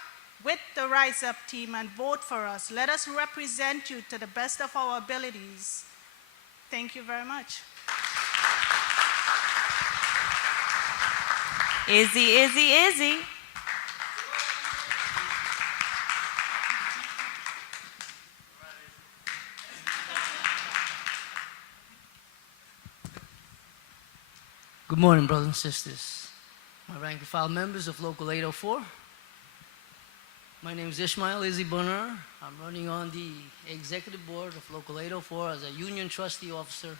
with the Rise Up team and vote for us. Let us represent you to the best of our abilities. Thank you very much. Izzy. Good morning, brothers and sisters. My rank and file members of Local 804. My name is Ishmael Izzy Bonner. I'm running on the executive board of Local 804 as a union trustee officer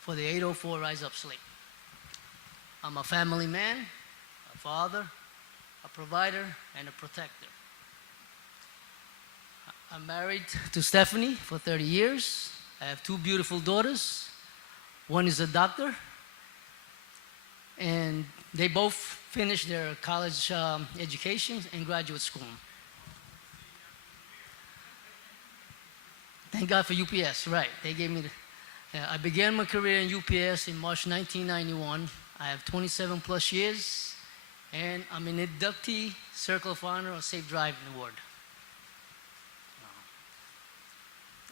for the 804 Rise Up slate. I'm a family man, a father, a provider, and a protector. I'm married to Stephanie for 30 years. I have 2 beautiful daughters. One is a doctor, and they both finished their college education and graduate school. Thank God for UPS, right. They gave me I began my career in UPS in March 1991. I have 27 plus years, and I'm an inductee, Circle of Honor, or Safe Driving Award.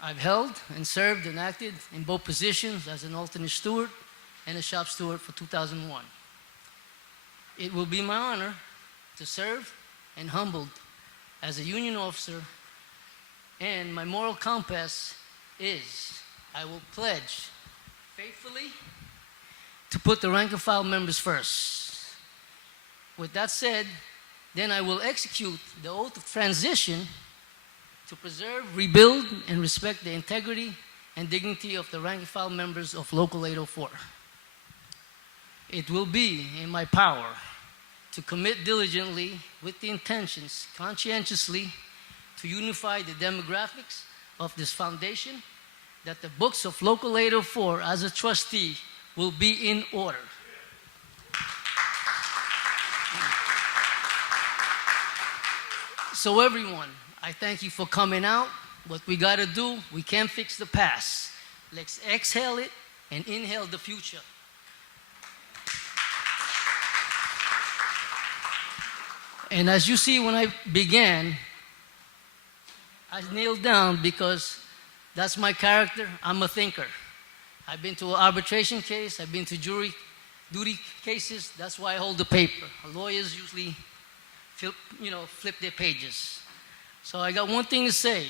I've held and served and acted in both positions as an alternate steward and a shop steward for 2001. It will be my honor to serve and humbled as a union officer, and my moral compass is I will pledge faithfully to put the rank and file members first. With that said, then I will execute the oath of transition to preserve, rebuild, and respect the integrity and dignity of the rank and file members of Local 804. It will be in my power to commit diligently with the intentions, conscientiously, to unify the demographics of this foundation, that the books of Local 804 as a trustee will be in order. So everyone, I thank you for coming out. What we got to do, we can't fix the past. Let's exhale it and inhale the future. And as you see, when I began, I kneeled down because that's my character. I'm a thinker. I've been to an arbitration case. I've been to jury duty cases. That's why I hold the paper. Lawyers usually flip their pages. So I got one thing to say.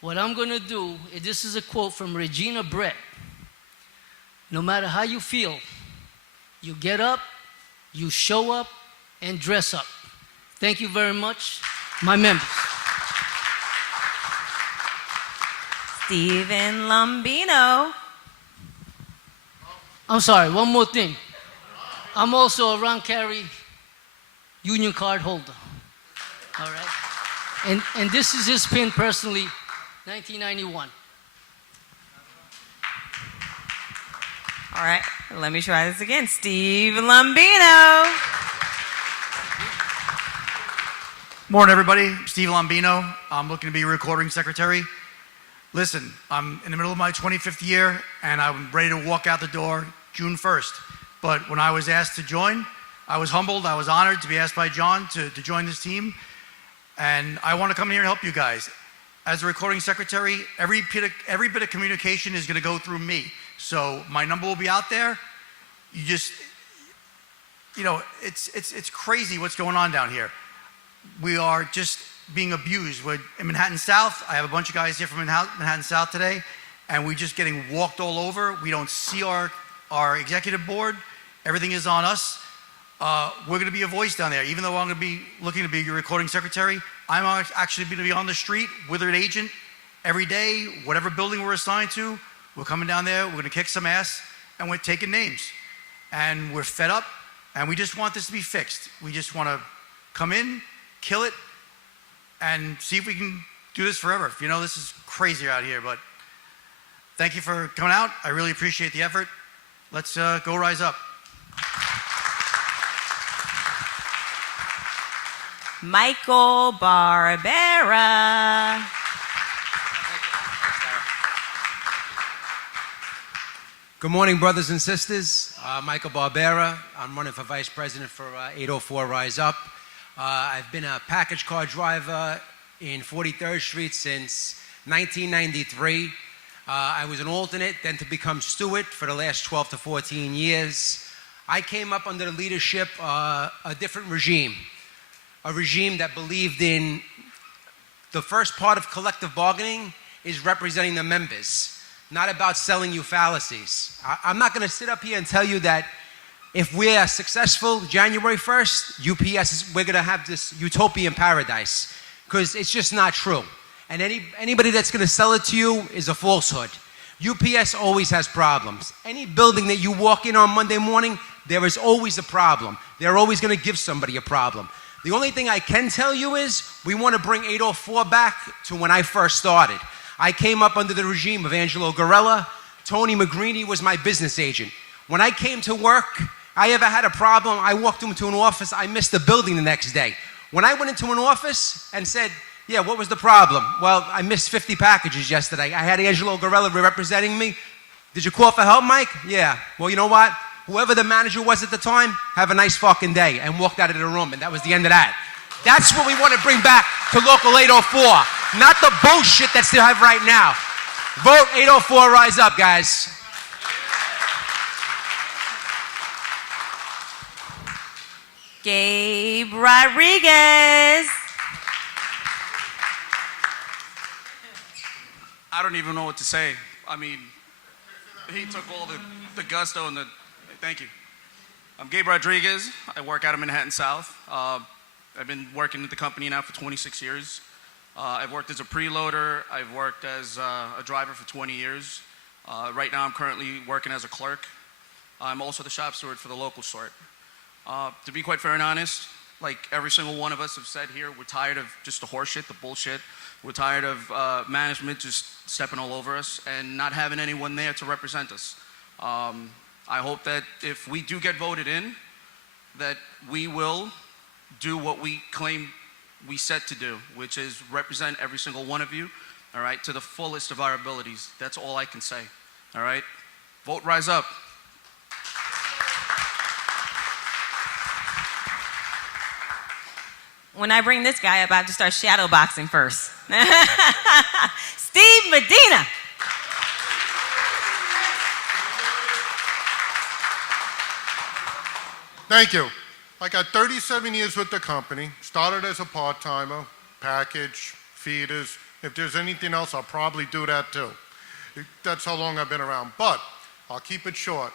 What I'm going to do, this is a quote from Regina Brett. No matter how you feel, you get up, you show up, and dress up. Thank you very much, my members. Stephen Lombino. I'm sorry, one more thing. I'm also a Ron Carey union card holder. All right? And this is his pin personally, 1991. All right, let me try this again. Steve Lombino. Morning, everybody. Steve Lombino. I'm looking to be a recording secretary. Listen, I'm in the middle of my 25th year, and I'm ready to walk out the door June 1st. But when I was asked to join, I was humbled. I was honored to be asked by John to join this team. And I want to come here and help you guys. As a recording secretary, every bit of communication is going to go through me. So my number will be out there. You just, it's crazy what's going on down here. We are just being abused. We're in Manhattan South. I have a bunch of guys here from Manhattan South today, and we're just getting walked all over. We don't see our executive board. Everything is on us. We're going to be a voice down there. Even though I'm going to be looking to be your recording secretary, I'm actually going to be on the street with an agent every day, whatever building we're assigned to. We're coming down there. We're going to kick some ass, and we're taking names. And we're fed up, and we just want this to be fixed. We just want to come in, kill it, and see if we can do this forever. This is crazy out here, but thank you for coming out. I really appreciate the effort. Let's go rise up. Michel Barbera. Good morning, brothers and sisters. Michel Barbera. I'm running for vice president for 804 Rise Up. I've been a package car driver in 43rd Street since 1993. I was an alternate, then to become steward for the last 12 to 14 years. I came up under the leadership of a different regime, a regime that believed in the first part of collective bargaining is representing the members, not about selling you fallacies. I'm not going to sit up here and tell you that if we are successful January 1st, UPS, we're going to have this utopian paradise, because it's just not true. And anybody that's going to sell it to you is a falsehood. UPS always has problems. Any building that you walk in on Monday morning, there is always a problem. They're always going to give somebody a problem. The only thing I can tell you is we want to bring 804 back to when I first started. I came up under the regime of Angelo Garella. Tony Magrini was my business agent. When I came to work, I ever had a problem, I walked into an office, I missed the building the next day. When I went into an office and said, yeah, what was the problem? Well, I missed 50 packages yesterday. I had Angelo Garella representing me. Did you call for help, Mike? Yeah. Well, you know what? Whoever the manager was at the time, have a nice fucking day, and walked out of the room, and that was the end of that. That's what we want to bring back to Local 804, not the bullshit that they have right now. Vote 804, rise up, guys. Gabe Rodriguez. I don't even know what to say. I mean, he took all the gusto and the... Thank you. I'm Gabe Rodriguez. I work out of Manhattan South. I've been working at the company now for 26 years. I've worked as a preloader. I've worked as a driver for 20 years. Right now I'm currently working as a clerk. I'm also the shop steward for the local sort. To be quite fair and honest, like every single one of us have said here, we're tired of just the horseshit, the bullshit. We're tired of management just stepping all over us and not having anyone there to represent us. I hope that if we do get voted in, that we will do what we claim we set to do, which is represent every single one of you, all right, to the fullest of our abilities. That's all I can say, all right? Vote rise up. When I bring this guy up, I have to start shadow boxing first. Steve Medina. Thank you. I got 37 years with the company. Started as a part-timer, package, feeders. If there's anything else, I'll probably do that too. That's how long I've been around. But I'll keep it short.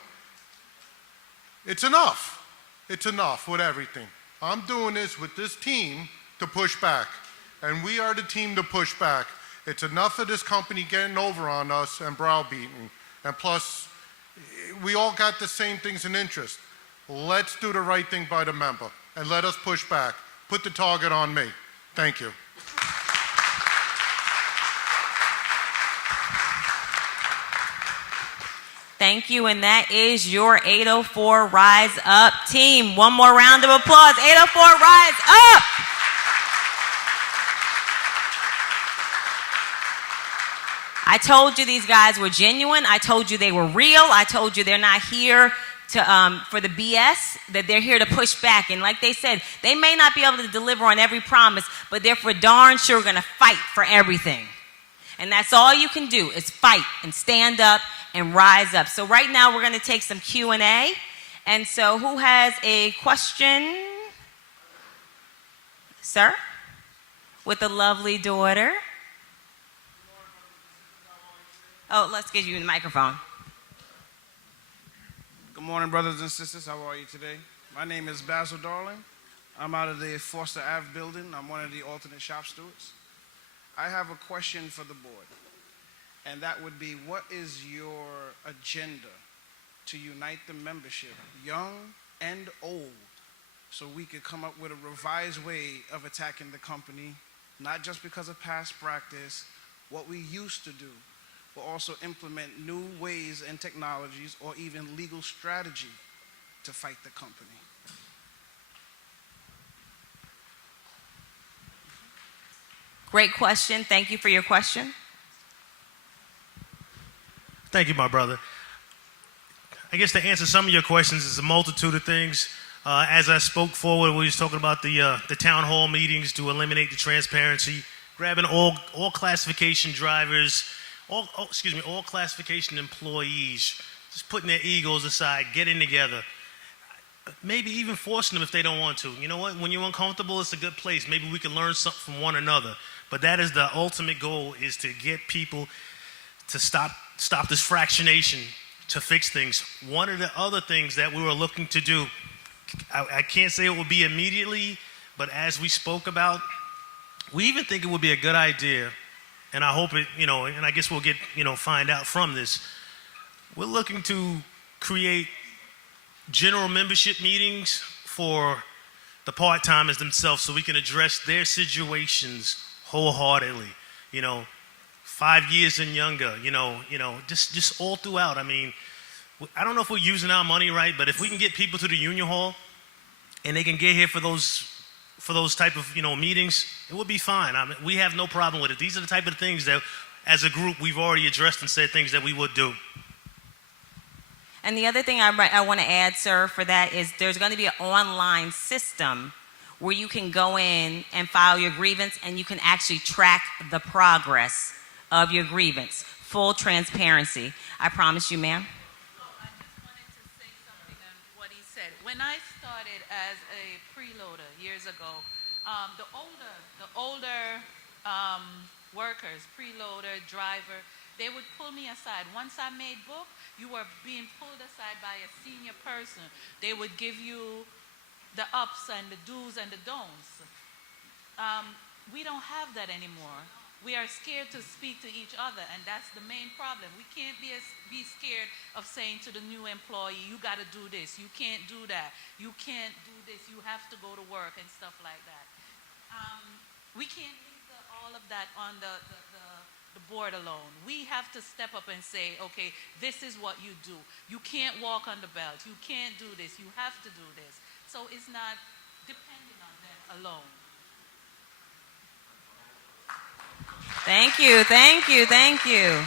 It's enough. It's enough with everything. I'm doing this with this team to push back. And we are the team to push back. It's enough of this company getting over on us and browbeating. And plus, we all got the same things in interest. Let's do the right thing by the member and let us push back. Put the target on me. Thank you. Thank you, and that is your 804 Rise Up team. One more round of applause. 804 Rise Up! I told you these guys were genuine. I told you they were real. I told you they're not here to, for the BS, that they're here to push back. And like they said, they may not be able to deliver on every promise, but they're for darn sure going to fight for everything. And that's all you can do is fight and stand up and rise up. So right now we're going to take some Q&A. And so who has a question? Sir? With a lovely daughter. Oh, let's get you the microphone. Good morning, brothers and sisters. How are you today? My name is Basil Darling. I'm out of the Foster Ave building. I'm one of the alternate shop stewards. I have a question for the board, and that would be, what is your agenda to unite the membership, young and old, so we could come up with a revised way of attacking the company, not just because of past practice, what we used to do, but also implement new ways and technologies or even legal strategy to fight the company? Great question. Thank you for your question. Thank you, my brother. I guess to answer some of your questions is a multitude of things. As I spoke forward, we was talking about the town hall meetings to eliminate the transparency, grabbing all classification drivers, all classification employees, just putting their egos aside, getting together. Maybe even forcing them if they don't want to. You know what? When you're uncomfortable, it's a good place. Maybe we can learn something from one another. But that is the ultimate goal, is to get people to stop this fractionation, to fix things. One of the other things that we were looking to do, I can't say it will be immediately, but as we spoke about, we even think it would be a good idea, and I hope it, and I guess we'll get, find out from this. We're looking to create general membership meetings for the part-timers themselves so we can address their situations wholeheartedly. 5 years and younger, just all throughout. I mean, I don't know if we're using our money right, but if we can get people to the union hall and they can get here for those type of meetings, it would be fine. I mean, we have no problem with it. These are the type of things that, as a group, we've already addressed and said things that we would do. And the other thing I want to add, sir, for that is there's going to be an online system where you can go in and file your grievance and you can actually track the progress of your grievance. Full transparency. I promise you, ma'am. I just wanted to say something on what he said. When I started as a preloader years ago, the older workers, preloader, driver, they would pull me aside. Once I made book, you were being pulled aside by a senior person. They would give you the ups and the do's and the don'ts. We don't have that anymore. We are scared to speak to each other, and that's the main problem. We can't be scared of saying to the new employee, you got to do this, you can't do that, you can't do this, you have to go to work and stuff like that. We can't leave all of that on the board alone. We have to step up and say, okay, this is what you do. You can't walk on the belt. You can't do this. You have to do this. So it's not depending on them alone. Thank you, thank you, thank you.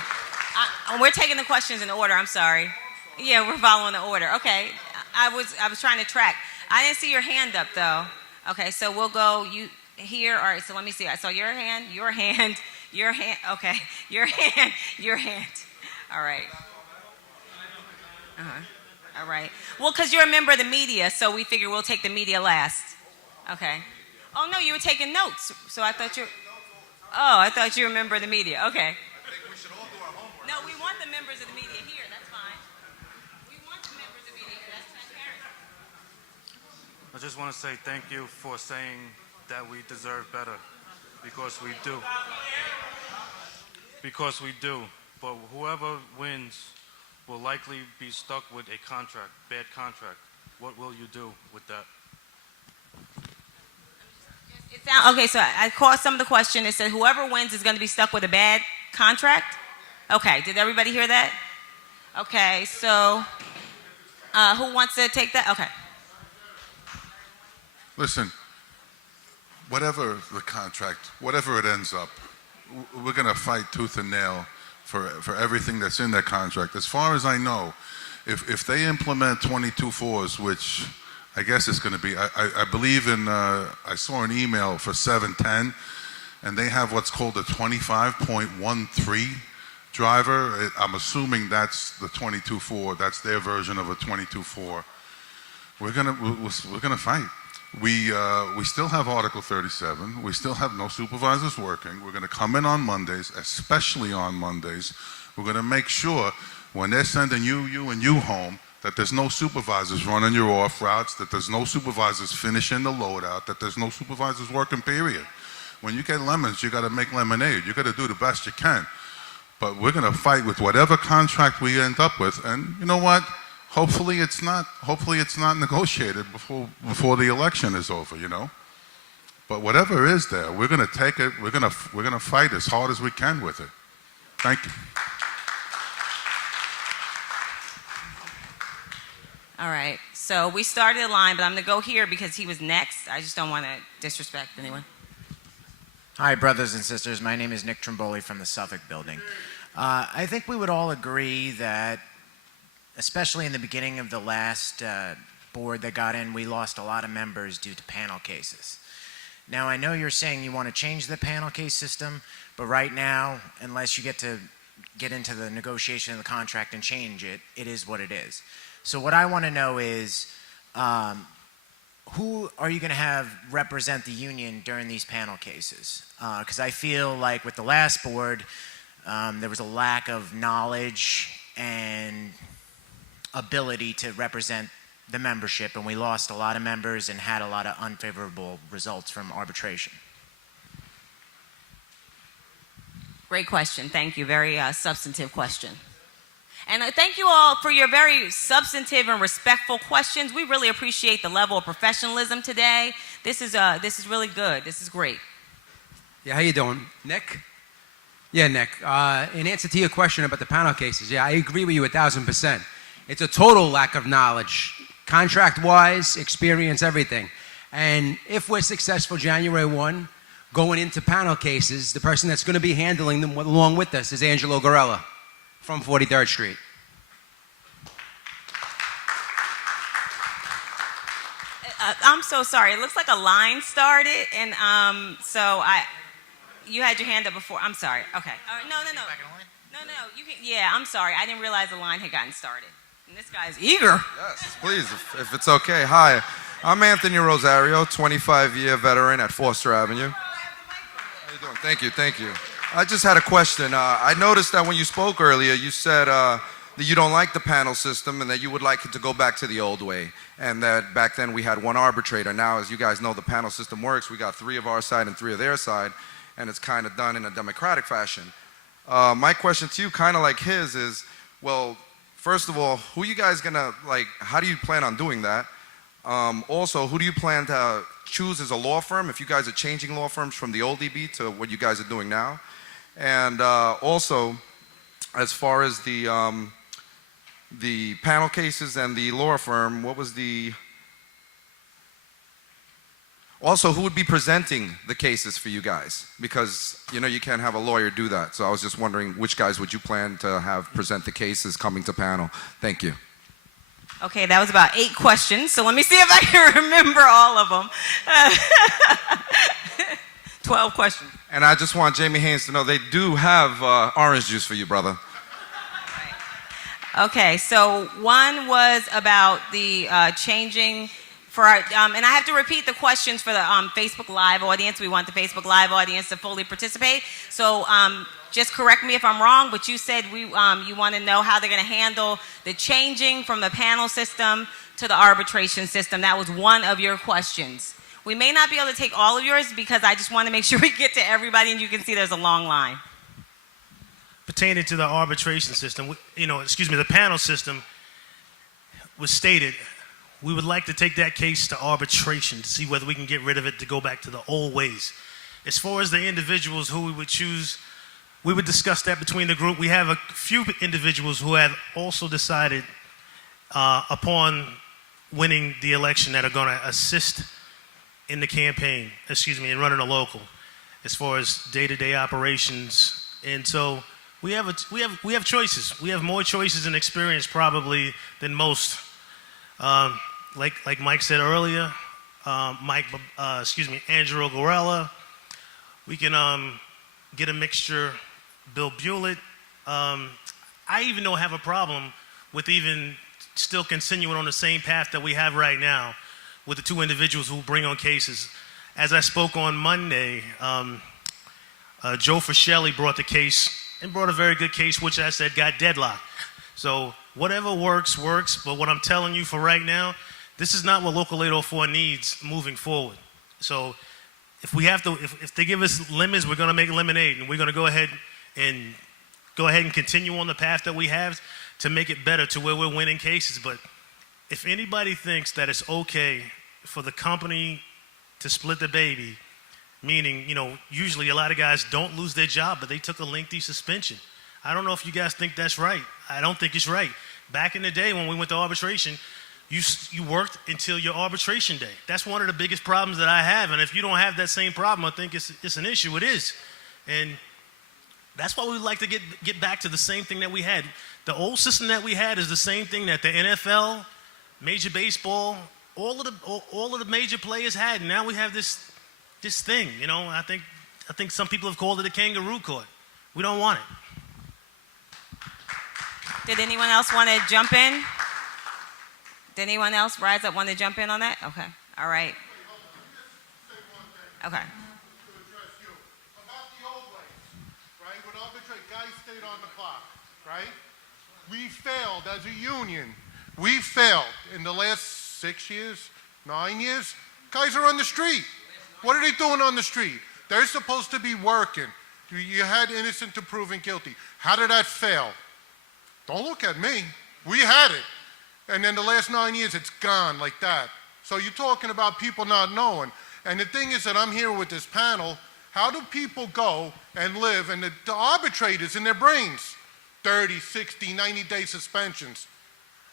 We're taking the questions in order. I'm sorry. Yeah, we're following the order. Okay, I was trying to track. I didn't see your hand up though. Okay, so we'll go here. All right. So let me see. I saw your hand. Okay, your hand. All right. All right. Well, because you're a member of the media, so we figure we'll take the media last. Okay. Oh no, you were taking notes. So I thought you. Oh, I thought you were a member of the media. Okay. I think we should all do our homework. No, we want the members of the media here. That's fine. We want the members of the media here. That's transparent. I just want to say thank you for saying that we deserve better, because we do. Because we do. But whoever wins will likely be stuck with a contract, bad contract. What will you do with that? Okay, so I caught some of the question. It said whoever wins is going to be stuck with a bad contract? Okay, did everybody hear that? Okay, so who wants to take that? Okay. Listen, whatever the contract, whatever it ends up, we're going to fight tooth and nail for everything that's in that contract. As far as I know, if they implement 22.4s, which I guess it's going to be, I believe in, I saw an email for 710, and they have what's called a 25.13 driver. I'm assuming that's the 22.4. That's their version of a 22.4. We're gonna fight. We still have Article 37. We still have no supervisors working. We're going to come in on Mondays, especially on Mondays. We're going to make sure when they're sending you home that there's no supervisors running your off routes, that there's no supervisors finishing the loadout, that there's no supervisors working, period. When you get lemons, you got to make lemonade. You got to do the best you can. But we're going to fight with whatever contract we end up with. And you know what? Hopefully it's not negotiated before the election is over, you know. But whatever is there, we're going to take it. We're going to fight as hard as we can with it. Thank you. All right. So we started the line, but I'm going to go here because he was next. I just don't want to disrespect anyone. Hi, brothers and sisters. My name is Nick Trimboli from the Suffolk Building. I think we would all agree that, especially in the beginning of the last board that got in, we lost a lot of members due to panel cases. Now, I know you're saying you want to change the panel case system, but right now, unless you get into the negotiation of the contract and change it, it is what it is. So what I want to know is, who are you going to have represent the union during these panel cases? Because I feel like with the last board, there was a lack of knowledge and ability to represent the membership, and we lost a lot of members and had a lot of unfavorable results from arbitration. Great question. Thank you. Very substantive question. And thank you all for your very substantive and respectful questions. We really appreciate the level of professionalism today. This is really good. This is great. Yeah, how you doing? Nick? Yeah, Nick. In answer to your question about the panel cases, yeah, I agree with you 1,000%. It's a total lack of knowledge, contract-wise, experience, everything. And if we're successful January 1, going into panel cases, the person that's going to be handling them along with us is Angelo Garella from 43rd Street. I'm so sorry. It looks like a line started, and you had your hand up before. I'm sorry. Okay. No. You can. Yeah, I'm sorry. I didn't realize the line had gotten started. And this guy's eager. Yes, please, if it's okay. Hi, I'm Anthony Rosario, 25-year veteran at Foster Avenue. How you doing? Thank you. I just had a question. I noticed that when you spoke earlier, you said that you don't like the panel system and that you would like it to go back to the old way, and that back then we had one arbitrator. Now, as you guys know, the panel system works. We got 3 of our side and 3 of their side, and it's kind of done in a democratic fashion. My question to you, kind of like his, is, well, first of all, who you guys gonna, like, how do you plan on doing that? Also, who do you plan to choose as a law firm if you guys are changing law firms from the old EB to what you guys are doing now? And also, as far as the panel cases and the law firm, what was the... Also, who would be presenting the cases for you guys? Because, you know, you can't have a lawyer do that. So I was just wondering, which guys would you plan to have present the cases coming to panel? Thank you. Okay, that was about 8 questions, so let me see if I can remember all of them. 12 questions. And I just want Jamie Haynes to know they do have orange juice for you, brother. Okay, so one was about the changing for our, and I have to repeat the questions for the Facebook Live audience. We want the Facebook Live audience to fully participate. So just correct me if I'm wrong, but you said you want to know how they're going to handle the changing from the panel system to the arbitration system. That was one of your questions. We may not be able to take all of yours because I just want to make sure we get to everybody, and you can see there's a long line. Pertaining to the arbitration system, the panel system was stated, we would like to take that case to arbitration to see whether we can get rid of it to go back to the old ways. As far as the individuals who we would choose, we would discuss that between the group. We have a few individuals who have also decided upon winning the election that are going to assist in the campaign, in running a local, as far as day-to-day operations. And so we have choices. We have more choices and experience probably than most. Like Mike said earlier, Angelo Garella. We can get a mixture. Bill Bewlett. I even don't have a problem with even still continuing on the same path that we have right now with the 2 individuals who bring on cases. As I spoke on Monday, Joe Frascelli brought the case and brought a very good case, which I said got deadlocked. So whatever works, works. But what I'm telling you for right now, this is not what Local 804 needs moving forward. So if we have to, if they give us lemons, we're going to make lemonade, and we're going to go ahead and continue on the path that we have to make it better to where we're winning cases. But if anybody thinks that it's okay for the company to split the baby, meaning, usually a lot of guys don't lose their job, but they took a lengthy suspension. I don't know if you guys think that's right. I don't think it's right. Back in the day when we went to arbitration, you worked until your arbitration day. That's one of the biggest problems that I have. And if you don't have that same problem, I think it's an issue. It is. And that's why we'd like to get back to the same thing that we had. The old system that we had is the same thing that the NFL, Major Baseball, all of the major players had. And now we have this thing. I think some people have called it a kangaroo court. We don't want it. Did anyone else want to jump in? Did anyone else rise up want to jump in on that? Okay. All right. Okay. About the old ways, right? With arbitrate, guys stayed on the clock, right? We failed as a union We failed in the last 6 years, 9 years. Guys are on the street. What are they doing on the street? They're supposed to be working. You had innocent to proven guilty. How did that fail? Don't look at me. We had it. And then the last 9 years, it's gone like that. So you're talking about people not knowing. And the thing is that I'm here with this panel. How do people go and live, and the arbitrators in their brains, 30, 60, 90-day suspensions?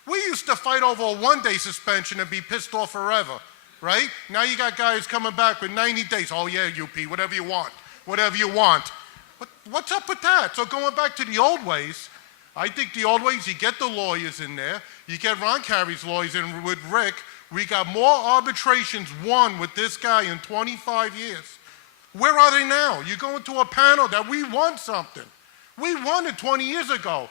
We used to fight over a one-day suspension and be pissed off forever, right? Now you got guys coming back with 90 days. Oh yeah, UP, whatever you want, whatever you want. What's up with that? So going back to the old ways, I think the old ways, you get the lawyers in there, you get Ron Carey's lawyers in with Rick. We got more arbitrations won with this guy in 25 years. Where are they now? You go into a panel that we won something. We won it 20 years ago.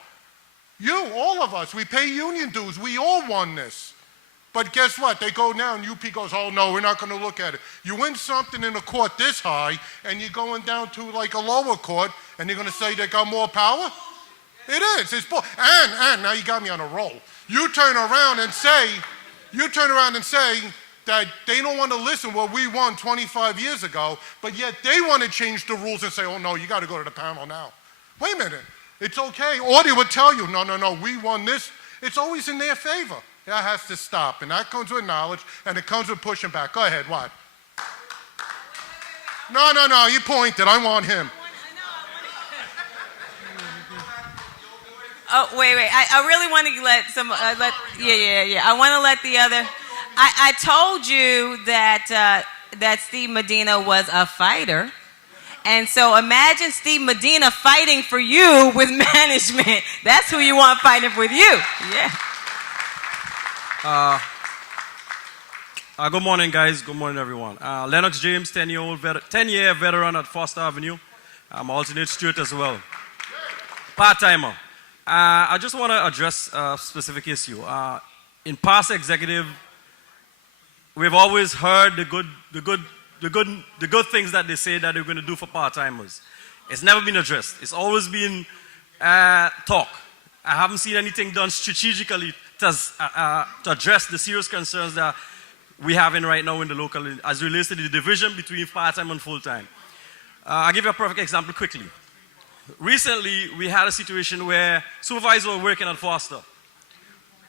You, all of us, we pay union dues. We all won this. But guess what? They go now and UP goes, oh no, we're not going to look at it. You win something in a court this high and you're going down to like a lower court and they're going to say they got more power? It is. It's and now you got me on a roll. You turn around and say that they don't want to listen what we won 25 years ago, but yet they want to change the rules and say, oh no, you got to go to the panel now. Wait a minute. It's okay. Or they would tell you, no, we won this. It's always in their favor. That has to stop. And that comes with knowledge, and it comes with pushing back. Go ahead, what? No, you pointed. I want him. Oh, wait. I really want to let some, yeah. I want to let the other, I told you that, that Steve Medina was a fighter. And so imagine Steve Medina fighting for you with management. That's who you want fighting with you. Yeah. Good morning, guys. Good morning, everyone. Lennox James, 10-year veteran at Foster Avenue. I'm an alternate steward as well. Part-timer. I just want to address a specific issue. In past executive, we've always heard the good things that they say that they're going to do for part-timers. It's never been addressed. It's always been talk. I haven't seen anything done strategically to address the serious concerns that we have in right now in the local, as relates to the division between part-time and full-time. I'll give you a perfect example quickly. Recently, we had a situation where supervisors were working at Foster.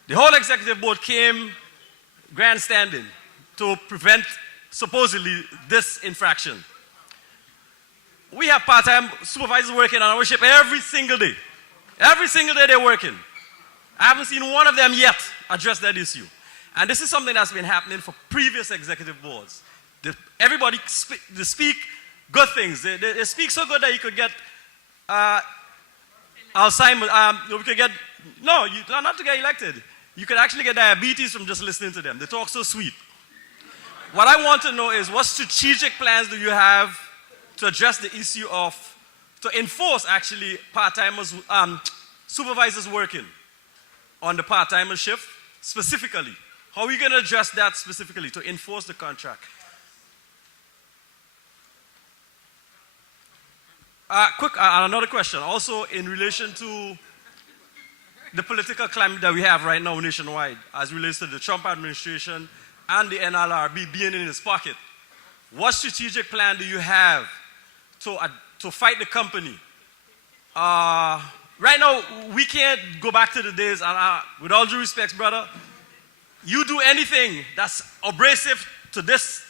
The whole executive board came grandstanding to prevent supposedly this infraction. We have part-time supervisors working on our ship every single day. Every single day they're working. I haven't seen one of them yet address that issue. And this is something that's been happening for previous executive boards. Everybody speak good things. They speak so good that you could get Alzheimer's. You could get, not to get elected. You could actually get diabetes from just listening to them. They talk so sweet. What I want to know is what strategic plans do you have to address the issue of, to enforce actually part-timers, supervisors working on the part-timer shift specifically? How are we going to address that specifically to enforce the contract? Another question, also in relation to the political climate that we have right now nationwide as relates to the Trump administration and the NLRB being in his pocket. What strategic plan do you have to fight the company? Right now, we can't go back to the days, and with all due respect, brother, you do anything that's abrasive to this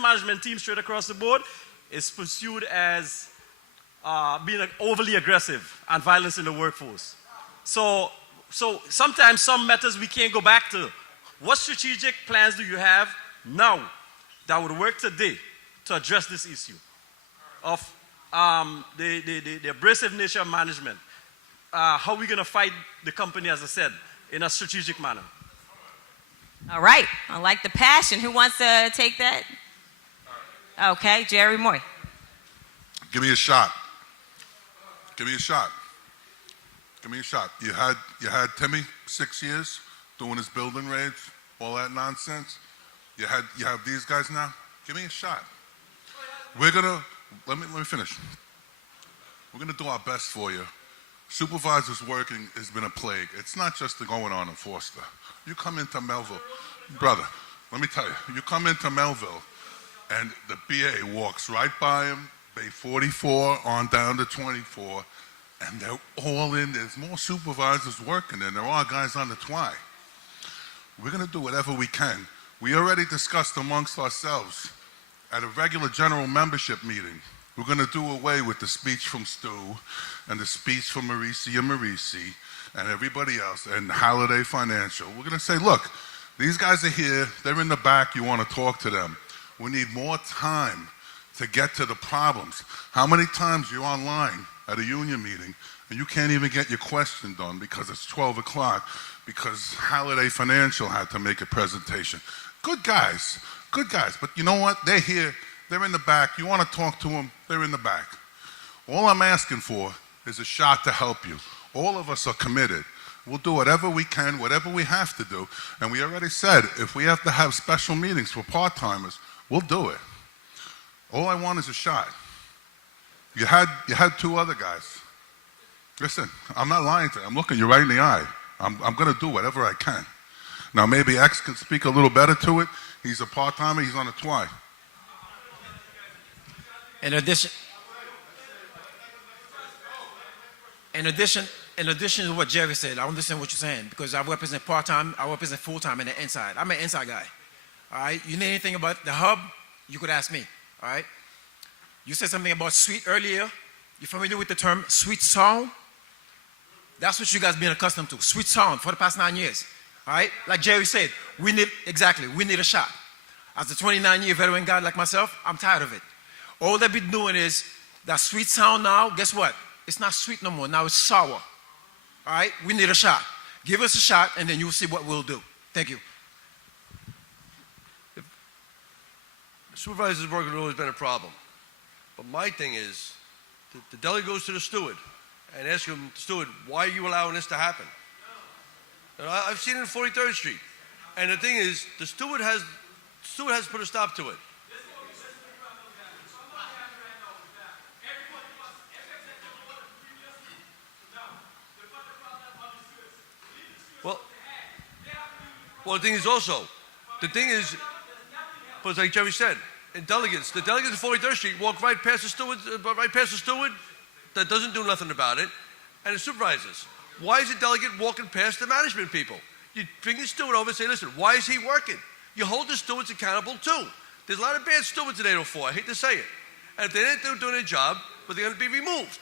management team straight across the board is pursued as being overly aggressive and violence in the workforce. So sometimes some matters we can't go back to. What strategic plans do you have now that would work today to address this issue of the abrasive nature of management? How are we going to fight the company, as I said, in a strategic manner? All right. I like the passion. Who wants to take that? Okay, Jerry Moy. Give me a shot. Give me a shot. Give me a shot. You had Timmy 6 years doing his building raids, all that nonsense. You have these guys now. Give me a shot. We're gonna let me finish. We're gonna do our best for you. Supervisors working has been a plague. It's not just the going on in Foster. You come into Melville, brother, let me tell you, you come into Melville and the BA walks right by him, Bay 44 on down to 24, and they're all in. There's more supervisors working than there are guys on the TWI. We're going to do whatever we can. We already discussed amongst ourselves at a regular general membership meeting, we're going to do away with the speech from Stu and the speech from Marisi and everybody else and Holiday Financial. We're going to say, look, these guys are here. They're in the back. You want to talk to them. We need more time to get to the problems. How many times you're online at a union meeting and you can't even get your question done because it's 12 o'clock because Holiday Financial had to make a presentation. Good guys. But you know what? They're here. They're in the back. You want to talk to them, they're in the back. All I'm asking for is a shot to help you. All of us are committed. We'll do whatever we can, whatever we have to do. And we already said, if we have to have special meetings for part-timers, we'll do it. All I want is a shot. You had two other guys. Listen, I'm not lying to you. I'm looking you right in the eye. I'm going to do whatever I can. Now, maybe X can speak a little better to it. He's a part-timer. He's on a TWI. In addition to what Jerry said, I understand what you're saying because I represent part-time, I represent full-time and the inside. I'm an inside guy. All right? You need anything about the hub, you could ask me. All right? You said something about suite earlier. You familiar with the term sweet sound? That's what you guys been accustomed to, sweet sound for the past 9 years. All right? Like Jerry said, we need a shot. As a 29-year veteran guy like myself, I'm tired of it. All they've been doing is that sweet sound now, guess what? It's not sweet no more, now it's sour. All right? We need a shot. Give us a shot and then you'll see what we'll do. Thank you. Supervisors working has always been a problem. But my thing is, the delegate goes to the steward and asks him, steward, why are you allowing this to happen? And I've seen it in 43rd Street. And the thing is, the steward has put a stop to it. Well, the thing is, but it's like Jerry said, the delegates in 43rd Street walk right past the steward that doesn't do nothing about it, and the supervisors. Why is the delegate walking past the management people? You bring the steward over and say, listen, why is he working? You hold the stewards accountable too. There's a lot of bad stewards in 804, I hate to say it. And if they didn't do their job, but they're going to be removed.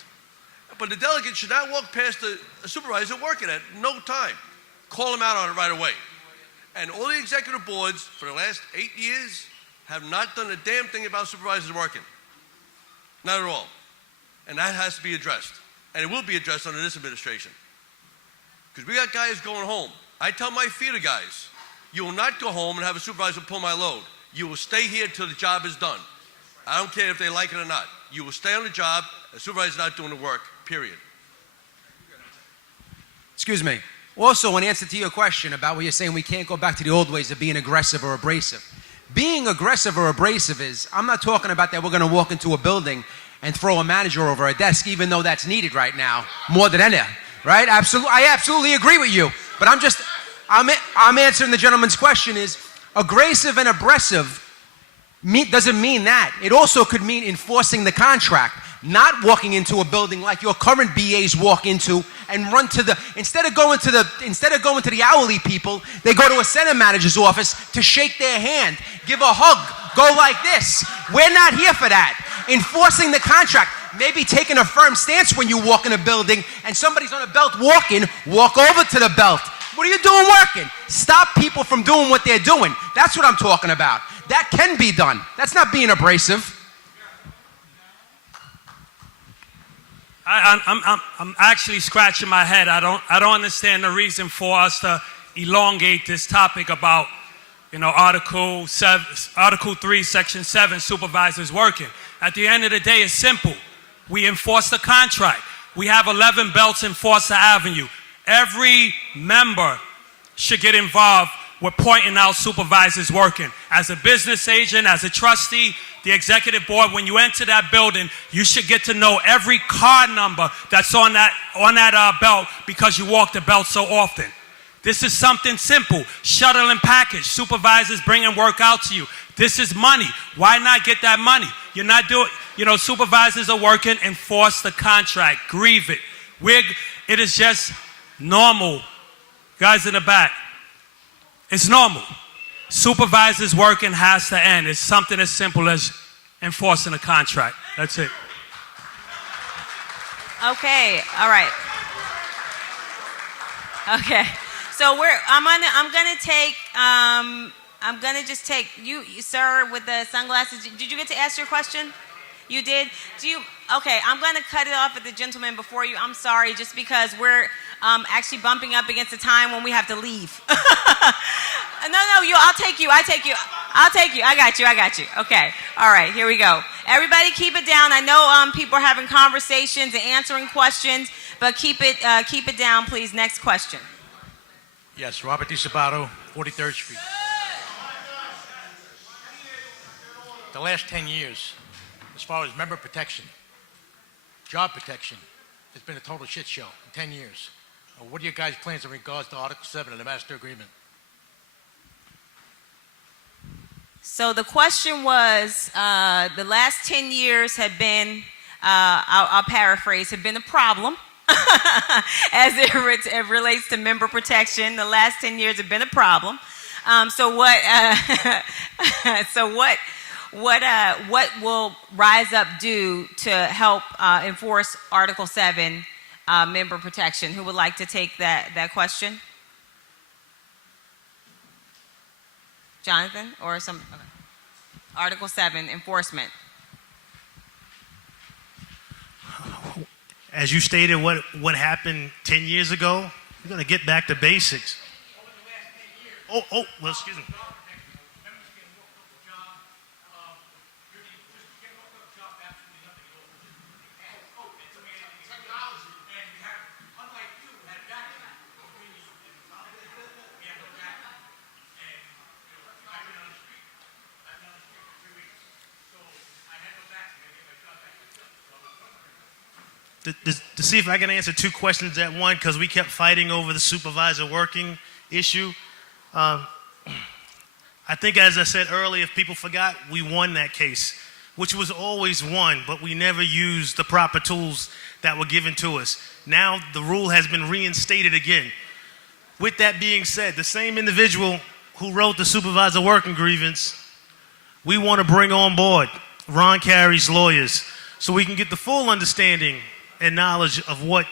But the delegate should not walk past a supervisor working at no time. Call him out on it right away. And all the executive boards for the last 8 years have not done a damn thing about supervisors working. Not at all. And that has to be addressed. And it will be addressed under this administration. Because we got guys going home. I tell my feeder guys, you will not go home and have a supervisor pull my load. You will stay here until the job is done. I don't care if they like it or not. You will stay on the job. The supervisor's not doing the work, period. Excuse me. Also, in answer to your question about what you're saying, we can't go back to the old ways of being aggressive or abrasive. Being aggressive or abrasive is, I'm not talking about that we're going to walk into a building and throw a manager over a desk, even though that's needed right now, more than any, right? I absolutely agree with you. But I'm answering the gentleman's question is, aggressive and abrasive doesn't mean that. It also could mean enforcing the contract, not walking into a building like your current BAs walk into and run to instead of going to the hourly people, they go to a center manager's office to shake their hand, give a hug, go like this. We're not here for that. Enforcing the contract, maybe taking a firm stance when you walk in a building and somebody's on a belt walking, walk over to the belt. What are you doing working? Stop people from doing what they're doing. That's what I'm talking about. That can be done. That's not being abrasive. I'm actually scratching my head. I don't understand the reason for us to elongate this topic about, Article 3, Section 7, supervisors working. At the end of the day, it's simple. We enforce the contract. We have 11 belts in Foster Avenue. Every member should get involved with pointing out supervisors working. As a business agent, as a trustee, the executive board, when you enter that building, you should get to know every car number that's on that belt because you walk the belt so often. This is something simple. Shuttle and package. Supervisors bringing work out to you. This is money. Why not get that money? You're not doing, supervisors are working. Enforce the contract. Grieve it. It is just normal. Guys in the back. It's normal. Supervisors working has to end. It's something as simple as enforcing a contract. That's it. Okay, all right. Okay, so I'm gonna just take you, sir, with the sunglasses. Did you get to ask your question? You did? Okay, I'm gonna cut it off at the gentleman before you. I'm sorry, just because we're actually bumping up against the time when we have to leave. No, I'll take you. I got you. Okay. All right, here we go. Everybody keep it down. I know people are having conversations and answering questions, but keep it down, please. Next question. Yes, Robert DiSabato, 43rd Street. The last 10 years, as far as member protection, job protection, it's been a total shit show in 10 years. What are your guys' plans in regards to Article 7 of the Master Agreement? So the question was, the last 10 years have been, I'll paraphrase, have been a problem as it relates to member protection. The last 10 years have been a problem. So what will Rise Up do to help enforce Article 7 member protection? Who would like to take that question? Jonathan or some? Okay. Article 7 enforcement. As you stated, what happened 10 years ago, we're going to get back to basics. Well, excuse me. To see if I can answer two questions at one, because we kept fighting over the supervisor working issue. I think, as I said earlier, if people forgot, we won that case, which was always won, but we never used the proper tools that were given to us. Now the rule has been reinstated again. With that being said, the same individual who wrote the supervisor working grievance, we want to bring on board Ron Carey's lawyers so we can get the full understanding and knowledge of what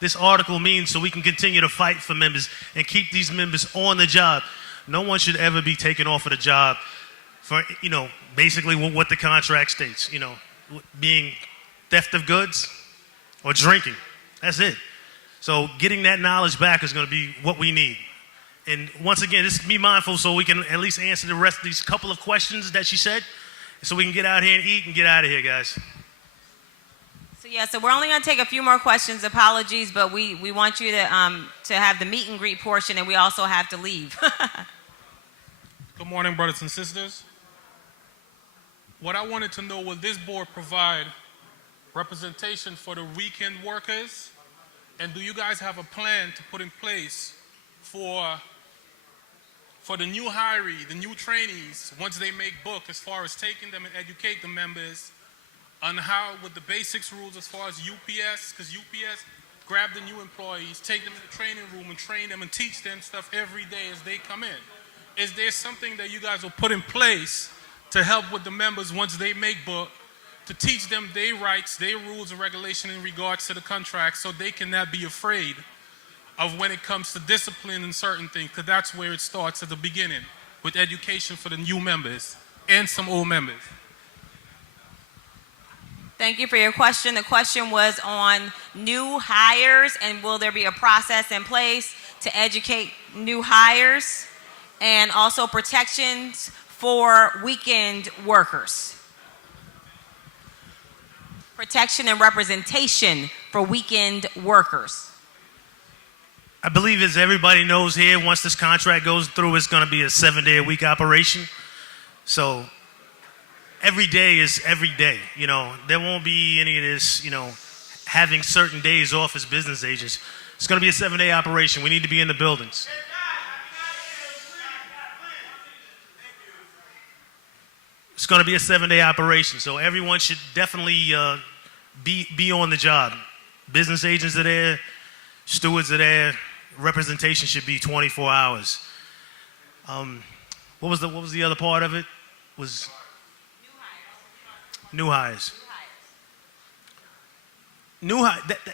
this article means, so we can continue to fight for members and keep these members on the job. No one should ever be taken off of the job for, basically what the contract states, being theft of goods or drinking. That's it. So getting that knowledge back is going to be what we need. And once again, just be mindful so we can at least answer the rest of these couple of questions that she said, so we can get out here and eat and get out of here, guys. So we're only going to take a few more questions. Apologies, but we want you to have the meet and greet portion, and we also have to leave. Good morning, brothers and sisters. What I wanted to know, will this board provide representation for the weekend workers? And do you guys have a plan to put in place for the new hiree, the new trainees, once they make book, as far as taking them and educate the members on how, with the basics rules as far as UPS, because UPS grab the new employees, take them to the training room and train them and teach them stuff every day as they come in. Is there something that you guys will put in place to help with the members once they make book, to teach them their rights, their rules and regulation in regards to the contract, so they cannot be afraid of when it comes to discipline and certain things, because that's where it starts at the beginning, with education for the new members and some old members. Thank you for your question. The question was on new hires, and will there be a process in place to educate new hires, and also protections for weekend workers. Protection and representation for weekend workers. I believe, as everybody knows here, once this contract goes through, it's going to be a 7-day-a-week operation. So every day is every day. You know, there won't be any of this, you know, having certain days off as business agents. It's going to be a 7-day operation. We need to be in the buildings. It's going to be a 7-day operation, so everyone should definitely be on the job. Business agents are there, stewards are there. Representation should be 24 hours. What was the other part of it? Was new hires.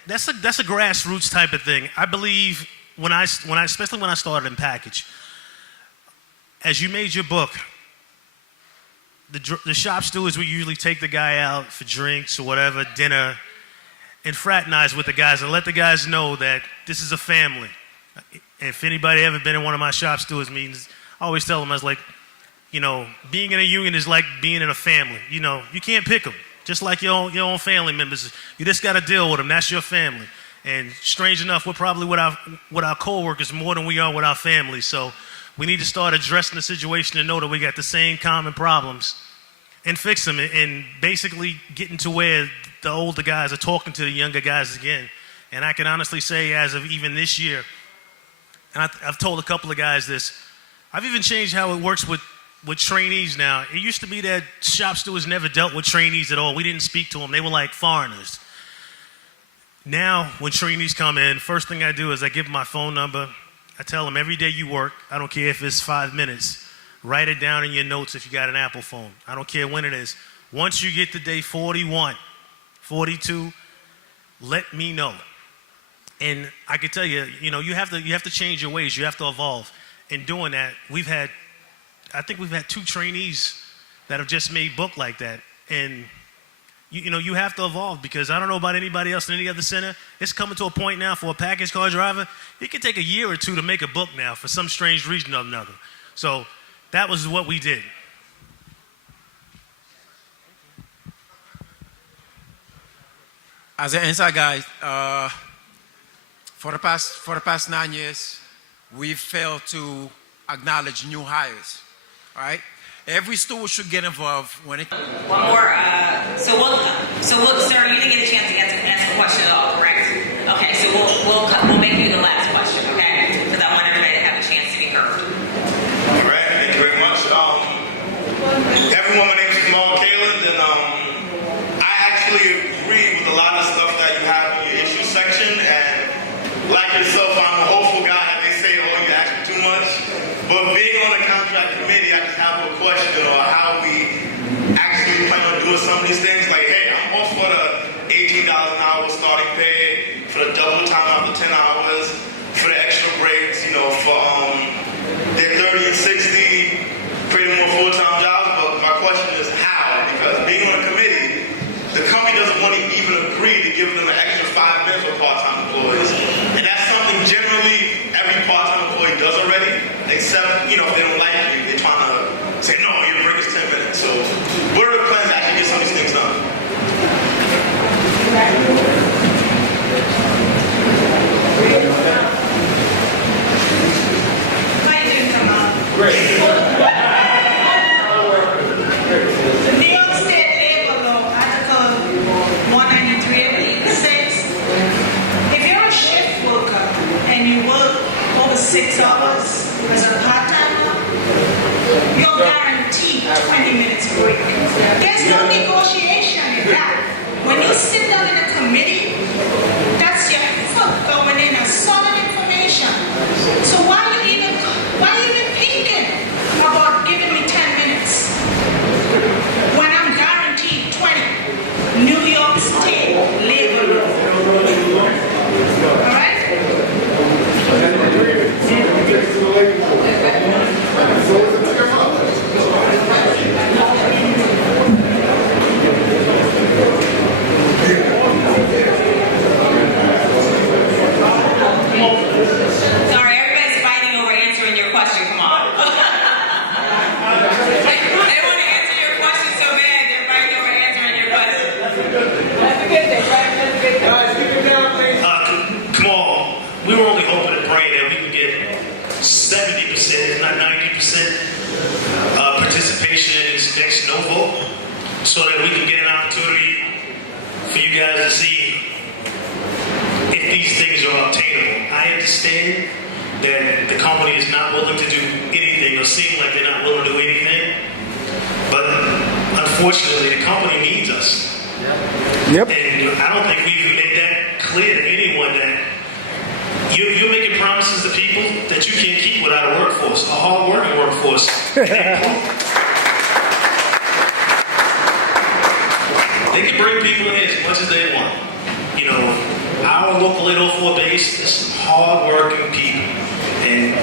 That's a grassroots type of thing. I believe especially when I started in package, as you made your book, the shop stewards would usually take the guy out for drinks or whatever, dinner, and fraternize with the guys and let the guys know that this is a family. If anybody ever been in one of my shop stewards meetings, I always tell them, I was like, you know, being in a union is like being in a family. You know, you can't pick them. Just like your own family members. You just got to deal with them. That's your family. And strange enough, we're probably with our co-workers more than we are with our families. So we need to start addressing the situation and know that we got the same common problems and fix them and basically getting to where the older guys are talking to the younger guys again. And I can honestly say as of even this year, and I've told a couple of guys this, I've even changed how it works with trainees now. It used to be that shop stewards never dealt with trainees at all. We didn't speak to them. They were like foreigners. Now, when trainees come in, first thing I do is I give them my phone number. I tell them every day you work, I don't care if it's 5 minutes, write it down in your notes if you got an Apple phone. I don't care when it is. Once you get to day 41, 42, let me know. And I can tell you, you know, you have to change your ways. You have to evolve. In doing that, I think we've had 2 trainees that have just made book like that. And, you know, you have to evolve because I don't know about anybody else in any other center. It's coming to a point now for a package car driver. It can take a year or 2 to make a book now for some strange reason or another. So that was what we did. As an inside guy, for the past 9 years, we've failed to acknowledge new hires. All right? Every steward should get involved when it. One more. Sir, you didn't get a chance to ask a question at all, correct? Okay, so we'll make you the last question, okay? Because I want everybody to have a chance to be heard. All right, thank you very much. Everyone, my name is Jamal Kaland, and I actually agree with a lot of stuff that you have in your issue section. And like yourself, I'm a hopeful guy. They say, oh, you ask too much. But being on the contract committee, I just have a question on how we actually plan on doing some of these things. Like, hey, I'm all for the $18 an hour starting pay, for the double time after 10 hours, for the extra breaks, you know, for their 30 and 60, creating more full-time jobs. But my question is how? Because being on a committee, the company doesn't want to even agree to give them an extra 5 minutes for part-time employees. And that's something generally every part-time employee does already. Except, you know, if they don't like you, they're trying to say, no, your break is 10 minutes. So what are the plans to actually get some of these things done? Great. The New York State Labor Law, Article 193 if you're a shift worker and you work over 6 hours as a part-timer, you're guaranteed 20 minutes break. There's no negotiation in that. When you sit down in a committee, that's your foot going in as solid information. So why are you even thinking about giving me 10 minutes when I'm guaranteed 20? New York State Labor Law. All right? Sorry, everybody's fighting over answering your question. Come on. They want to answer your question so bad, they're fighting over answering your question. That's a good thing, right? That's a good thing. Guys, keep it down, please. Come on. We were only hoping to pray that we could get 70%, if not 90%, participation in this next no vote. unfortunately, the company needs us. Yep. And I don't think we even made that clear to anyone that you're making promises to people that you can't keep without a workforce, a hard-working workforce. They can bring people in as much as they want. You know, our local 804 base is some hard-working people. And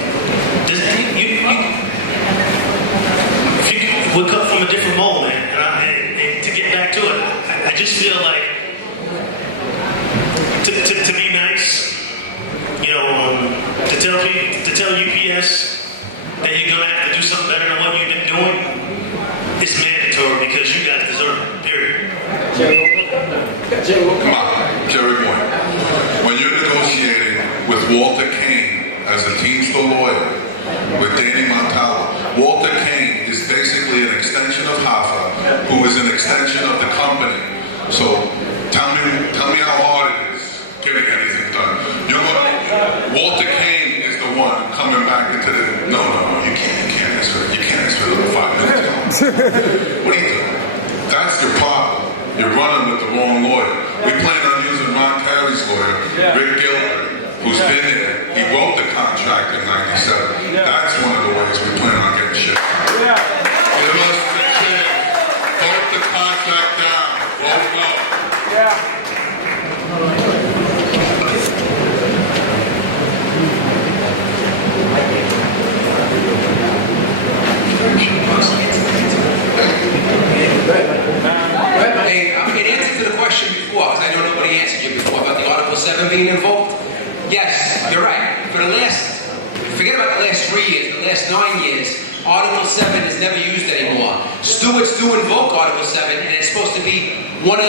we're cut from a different mold, man. And to get back to it, I just feel like to be nice, you know, to tell UPS that you're gonna have to do something better than what you've been doing, it's mandatory because you guys deserve it. Period. Come on, Jerry Boy. When you're negotiating with Walter Kane as a Teamster lawyer with Danny Montalo, Walter Kane is basically an extension of Hoffa, who is an extension of the company. So tell me how hard it is getting anything done. Walter Kane is the one coming back into the no, you can't answer it. You can't answer it 5 minutes ago. What are you doing? That's your problem. You're running with the wrong lawyer. We plan on using Ron Carey's lawyer, Rick Gilbert, who's been there. He wrote the contract in '97. That's one of the ways we plan on getting shit. Give us the chance. Vote the contract down. Vote no. Hey, in answer to the question before, because I know nobody answered you before about the Article 7 being invoked. Yes, you're right. Forget about the last 3 years, the last 9 years, Article 7 is never used anymore. Stewards do invoke Article 7, and it's supposed to be one of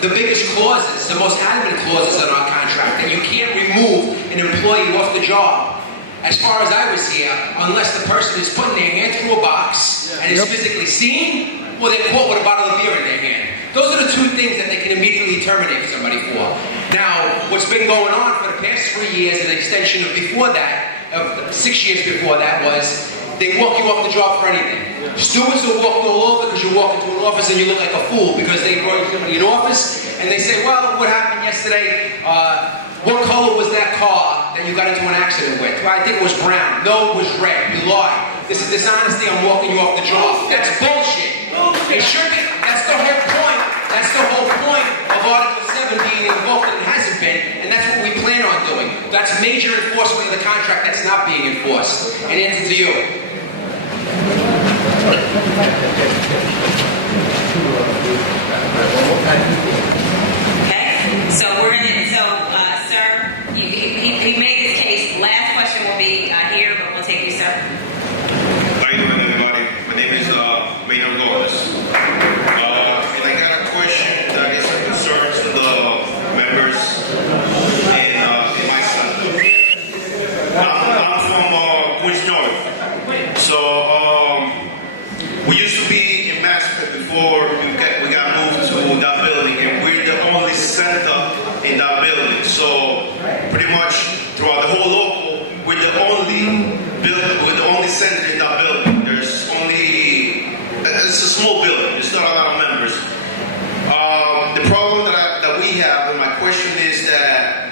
the biggest clauses, the most adamant clauses in our contract, that you can't remove an employee off the job, as far as I was here, unless the person is putting their hand through a box and is physically seen, or they're caught with a bottle of beer in their hand. Those are the two things that they can immediately terminate somebody for. Now, what's been going on for the past 3 years, and an extension of before that, of 6 years before that, was they walk you off the job for anything. Stewards will walk all over because you walk into an office and you look like a fool because they brought you somebody in office and they say, well, what happened yesterday? What color was that car that you got into an accident with? Well, I think it was brown. No, it was red. You lied. This is dishonesty. I'm walking you off the job. That's bullshit. It should be. That's the whole point. That's the whole point of Article 7 being invoked, and it hasn't been, and that's what we plan on doing. That's major enforcement of the contract that's not being enforced. And answer to you. Okay, so we're gonna, sir, he made his case. Last question will be here, but we'll take you, sir. How you doing, everybody? My name is Michel Barbera. And I got a question that is a concern to the members in my center. I'm from Queens North. So we used to be in Massacre before we got moved to that building, and we're the only center in that building. So pretty much throughout the whole local, we're the only center in that building. There's only, it's a small building. There's not a lot of members. The problem that we have, and my question is that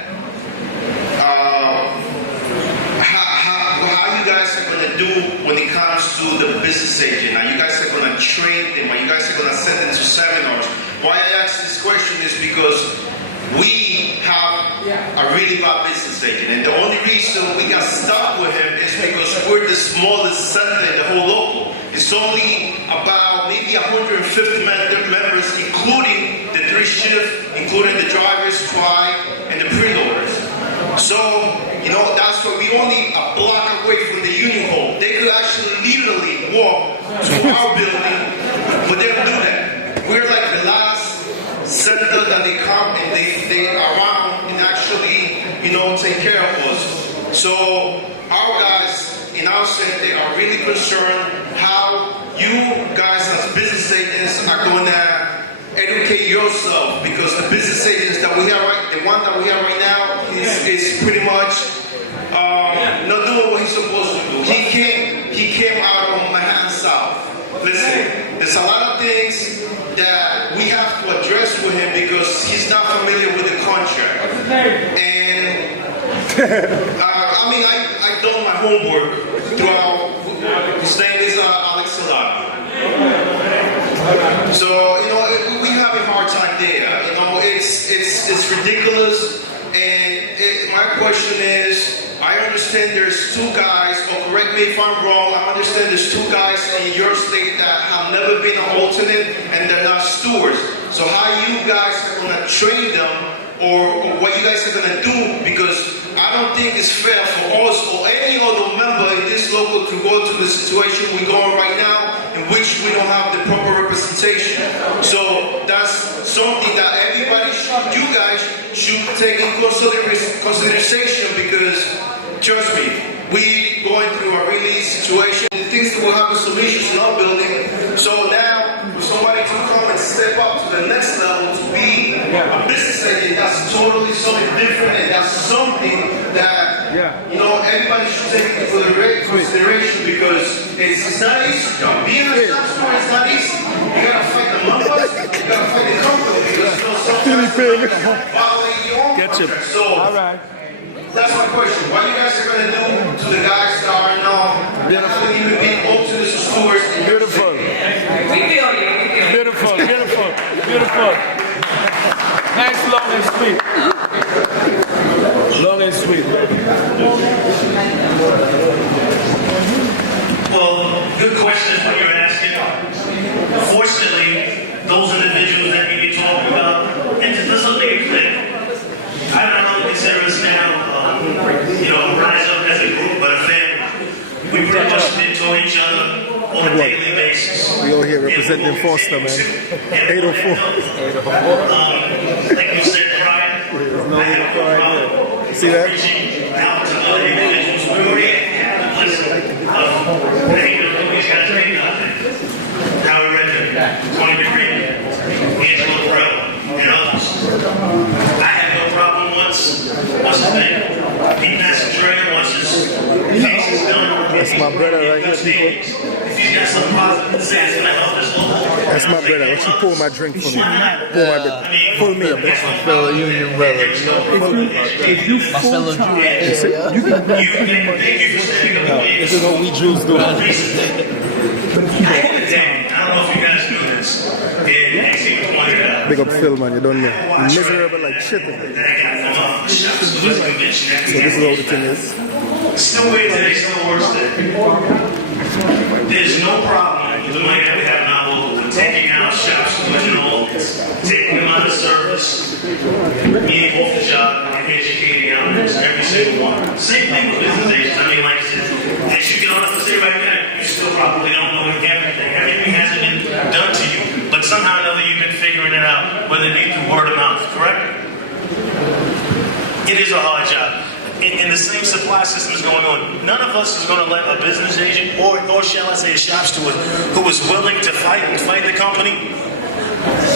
how you guys are going to do when it comes to the business agent? Are you guys are going to train them? Are you guys are going to send them to seminars? Why I ask this question is because we have a really bad business agent, and the only reason we got stuck with him is because we're the smallest center in the whole local. It's only about maybe 150 members, including the 3 shifts, including the drivers, and the preloaders. So, that's why we only a block away from the union hall. They could actually literally walk to our building, but they don't do that. We're like the last center that they come and they are around and actually, take care of us. So our guys in our center are really concerned how you guys as business agents are going to educate yourself, because the business agents that we have the one that we have right now is pretty much not doing what he's supposed to do. He came out of Manhattan South. Listen, there's a lot of things that we have to address with him because he's not familiar with the contract. And I done my homework throughout. His name is Alex Salado. So we have a hard time there. It's ridiculous. And my question is, I understand there's two guys, or correct me if I'm wrong, I understand there's two guys in your state that have never been an alternate and they're not stewards. So how you guys are going to train them or what you guys are going to do, because I don't think it's fair for us or any other member in this local to go to the situation we're going right now in which we don't have the proper representation. So that's something that everybody you guys should take in consideration because, trust me, we going through a really situation, things that will have a solution in our building. So now, for somebody to come and step up to the next level to be a business agent, that's totally something different, and that's something that everybody should take into consideration because it's not easy. Being a shop steward is not easy. You gotta fight the numbers, you gotta fight the company because sometimes you violate your own contract. So, that's my question. What you guys are gonna do to the guys that are not even being alternate stewards? Beautiful. Beautiful. Nice, long and sweet. Long and sweet. Well, good question is what you're asking. Fortunately, those individuals that we be talking about, and this will make it clear. I not only consider us now, rise up as a group, but a family. We pretty much mentor each other on a daily basis. We all here representing Foster, man. 804. Like you said, Brian, I have no problem. See that? Reaching out to other individuals. We already have the blessing of these guys being out there. Howard Redmond, Tony DeGree, Angelo Correll, and others. I had no problem once his name. He passed Dre once his case is done. That's my brother right here, people. If he's got some positive to say, it's going to help this local. That's my brother. Why don't you pour my drink for me? Pour my brother. Pull me up. That's my fellow union brother. If you my fellow Jew, you can. This is what we Jews do. I don't know if you guys know this. Big up Phil, man. You don't know. Miserable like shit. So this is how the thing is. Still wait today, still worse day. There's no problem with the money that we have in our local with taking out shops and all this, taking them out of service, being off the job, and educating out every single one. Same thing with business agents. I mean, like I said, as you get on up to say right now, you still probably don't know everything. Everything hasn't been done to you, but somehow or another you've been figuring it out, whether it be through word of mouth, correct? It is a hard job. And the same supply system is going on. None of us is going to let a business agent, or shall I say a shop steward, who is willing to fight the company,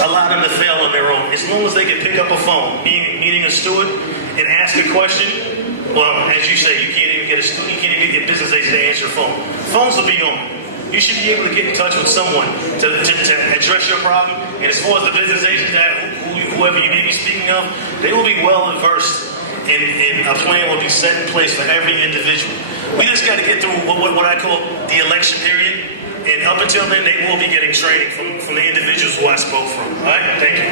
allow them to fail on their own. As long as they can pick up a phone, meaning a steward, and ask a question, well, as you say, you can't even get a business agent to answer a phone. Phones will be on. You should be able to get in touch with someone to address your problem. And as far as the business agent, whoever you may be speaking of, they will be well versed. And a plan will be set in place for every individual. We just got to get through what I call the election period, and up until then, they will be getting training from the individuals who I spoke from. All right? Thank you.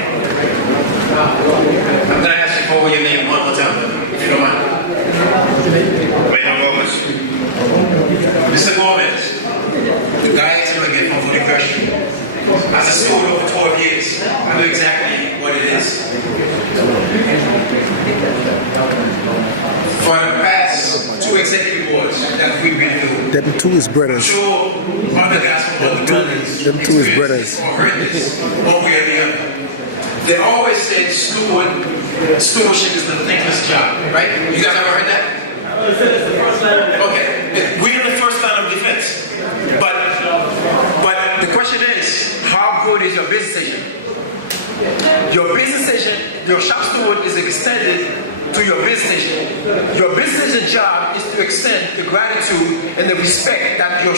I'm going to ask you for your name one more time, if you don't mind. Mr. Gomez, the guy is going to get from the question. As a steward over 12 years, I know exactly what it is. For the past 2 executive boards that we've been through, them two is brothers. I'm sure one of the guys from the buildings them two is brothers. or heard this one way or the other. They always said stewardship is the thankless job, right? You guys ever heard that? Okay, we're the first line of defense. But the question is, how good is your business agent? Your business agent, your shop steward is extended to your business agent. Your business agent job is to extend the gratitude and the respect that your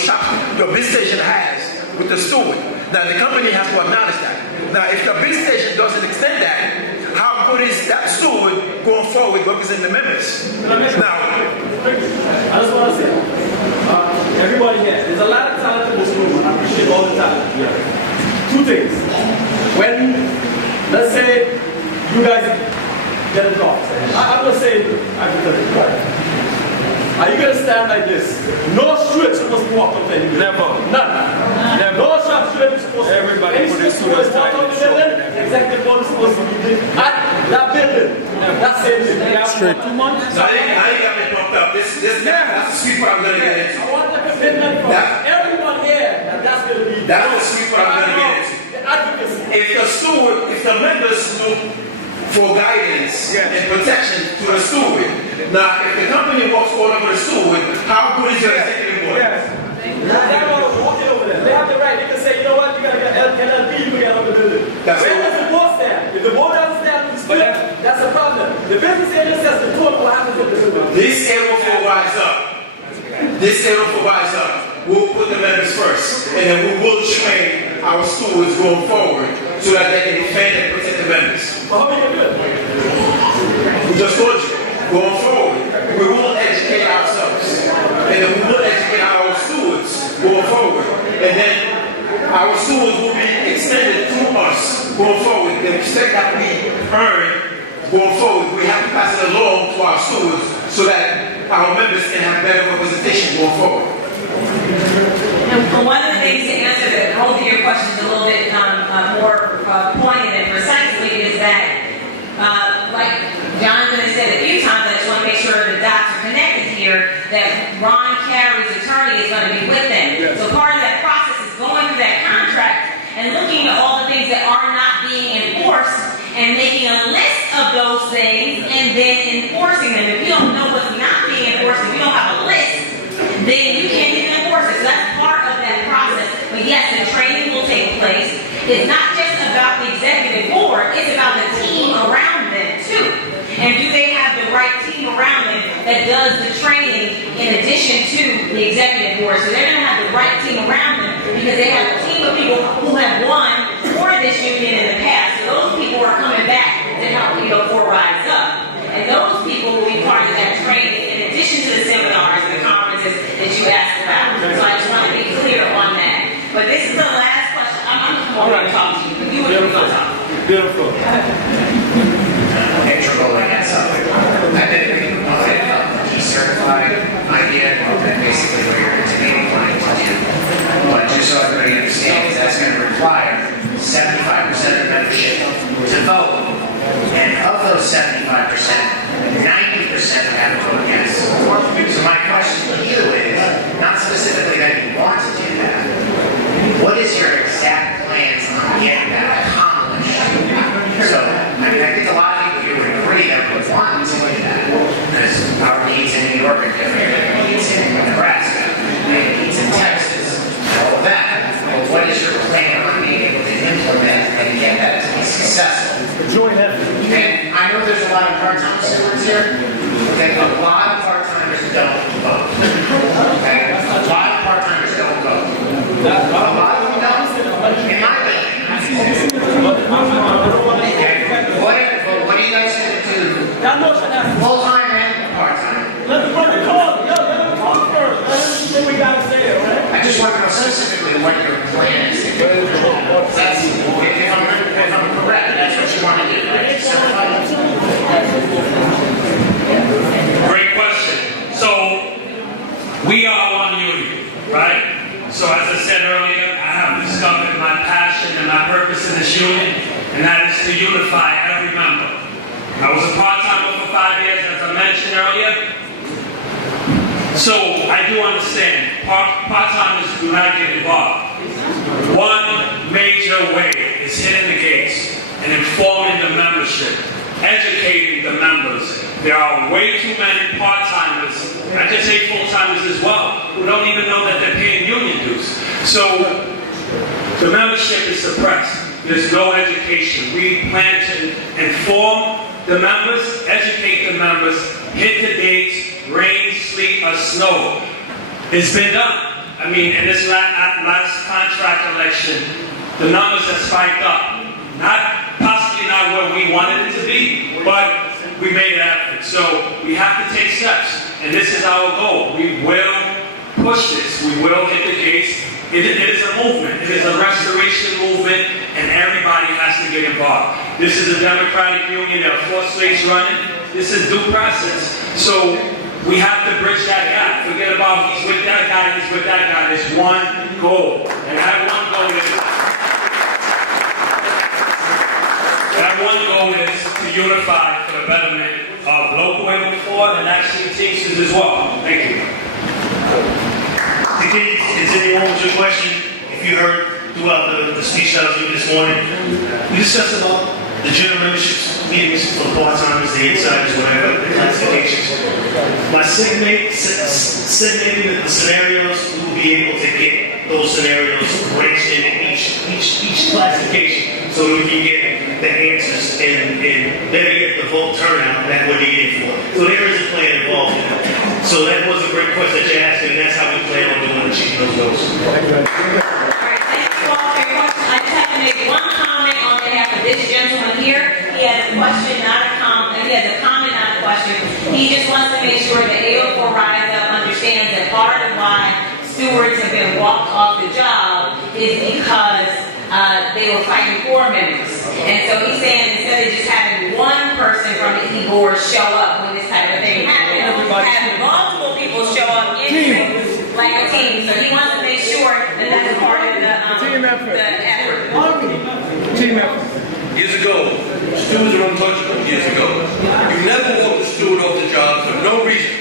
business agent has with the steward. Now, the company has to acknowledge that. Now, if the big station doesn't extend that, how good is that steward going forward representing the members? Now, I just want to say, everybody here, there's a lot of talent in this room, and I appreciate all the talent here. Two things. When, let's say, you guys get a call. I'm going to say, are you going to stand like this? No steward supposed to walk up there. Never. None. Never. No shop steward is supposed to. Everybody put their stewards walk up there. Executive board is supposed to be at that building. That's it. Straight. 2 months. So I ain't got me pumped up. That's the sweet part I'm going to get into. I want the commitment from everyone here that's going to be. That's the sweet part I'm going to get into. The advocacy. If the members look for guidance and protection to the steward, now if the company walks all over the steward, how good is your executive board? Yes. They're walking over there. They have the right. They can say, you know what, you got to get LLP, you got to build it. That's Where does the board stand? If the board doesn't stand, that's a problem. The business area says the total what happens with the building. This area will rise up. This area will rise up. We'll put the members first, and then we will train our stewards going forward so that they can defend and protect the members. Well, how are you going to do it? We just told you, going forward, we will educate ourselves, and then we will educate our stewards going forward, and then our stewards will be extended to us going forward. The respect that we earn going forward, we have to pass it along to our stewards so that our members can have better representation going forward. And one of the things to answer both of your questions a little bit more pointed and precisely is that, like Jonathan has said a few times, I just want to make sure the dots are connected here, that Ron Carey's attorney is going to be with them. So part of that process is going through that contract and looking at all the things that are not being enforced and making a list of those things and then enforcing them. If you don't know what's not being enforced, if you don't have a list, then you can't even enforce it. So that's part of that process. But yes, the training will take place. It's not just about the executive board, it's about the team around them too. And do they have the right team around them that does the training in addition to the executive board? So they're going to have the right team around them because they have a team of people who have won for this union in the past. So those people are coming back to help CATO4 rise up. And those people will be part of that training in addition to the seminars and the conferences that you asked about. So I just want to be clear on that. But this is the last question. I'm going to come over and talk to you. You and me going to talk. Beautiful. I've been thinking about it, decertified idea, and basically where you're intimating clients to you. But just so everybody understands, that's going to require 75% of membership to vote. And of those 75%, 90% have to vote against. So my question to you is, not specifically that you want to do that, what is your exact plans on getting that accomplished? So, I mean, I think a lot of people here would agree that we want to do that, because our needs in New York are different than our needs in Nebraska, and needs in Texas, and all of that. But what is your plan on being able to implement and get that to be successful? And I know there's a lot of part-time stewards here. Okay, a lot of part-timers don't vote. Okay, a lot of part-timers don't vote. A lot of them don't. In my opinion. What do you guys think to do? Full-time and part-time? Let the brother talk. Let him talk first. Let him see what we got to say, all right? I just want to know specifically what your plan is. That's, if I'm correct, that's what you want to do, right? Great question. So, we are one union, right? So as I said earlier, I have discovered my passion and my purpose in this union, and that is to unify every member. I was a part-timer for 5 years, as I mentioned earlier. So I do understand, part-timers do not get involved. One major way is hitting the gates and informing the membership, educating the members. There are way too many part-timers, I can say full-timers as well, who don't even know that they're paying union dues. So the membership is suppressed. There's no education. We plan to inform the members, educate the members, hit the gates, rain, sleet, or snow. It's been done. I mean, in this last contract election, the numbers have spiked up. Possibly not where we wanted it to be, but we made an effort. So we have to take steps, and this is our goal. We will push this. We will hit the gates. It is a movement. It is a restoration movement, and everybody has to get involved. This is a Democratic Union. There are 4 states running. This is due process. So we have to bridge that gap. Forget about he's with that guy, he's with that guy. There's one goal, and that one goal is to unify for the betterment of local women for and actually Teamsters as well. Thank you. To continue on with your question, if you heard throughout the speech that I was giving this morning, we discussed about the general membership meetings for the part-timers, the insiders, whatever, the classifications. By segmenting the scenarios, we will be able to get those scenarios branched in each classification so we can get the answers and better get the vote turnout that we're needing for. So there is a plan involved in it. So that was a great question that you asked, and that's how we plan on doing achieving those goals. All right, thank you all for your questions. I just have to make one comment on behalf of this gentleman here. He has a question, not a comment. He has a comment, not a question. He just wants to make sure that 804 Rise Up understands that part of why stewards have been walked off the job is because they were fighting core members. And so he's saying instead of just having one person from the E-board show up when this type of thing happens, have multiple people show up like a team. So he wants to make sure that that's part of the effort. Team effort. Years ago, stewards were untouchable years ago. You never walked a steward off the job for no reason.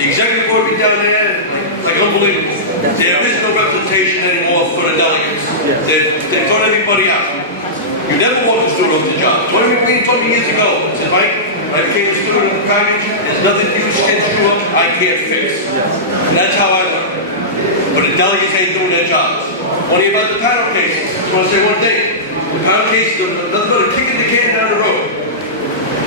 The executive board be down there, like unbelievable. There is no representation anymore for the delegates. They've thrown everybody out. You never walked a steward off the job. 20 years ago, I said, Mike, I became a steward in the package. There's nothing you can screw up I can't fix. And that's how I learned. But the delegates ain't doing their jobs. Only about the panel cases. I just want to say one thing. The panel cases are nothing but a kicking the can down the road.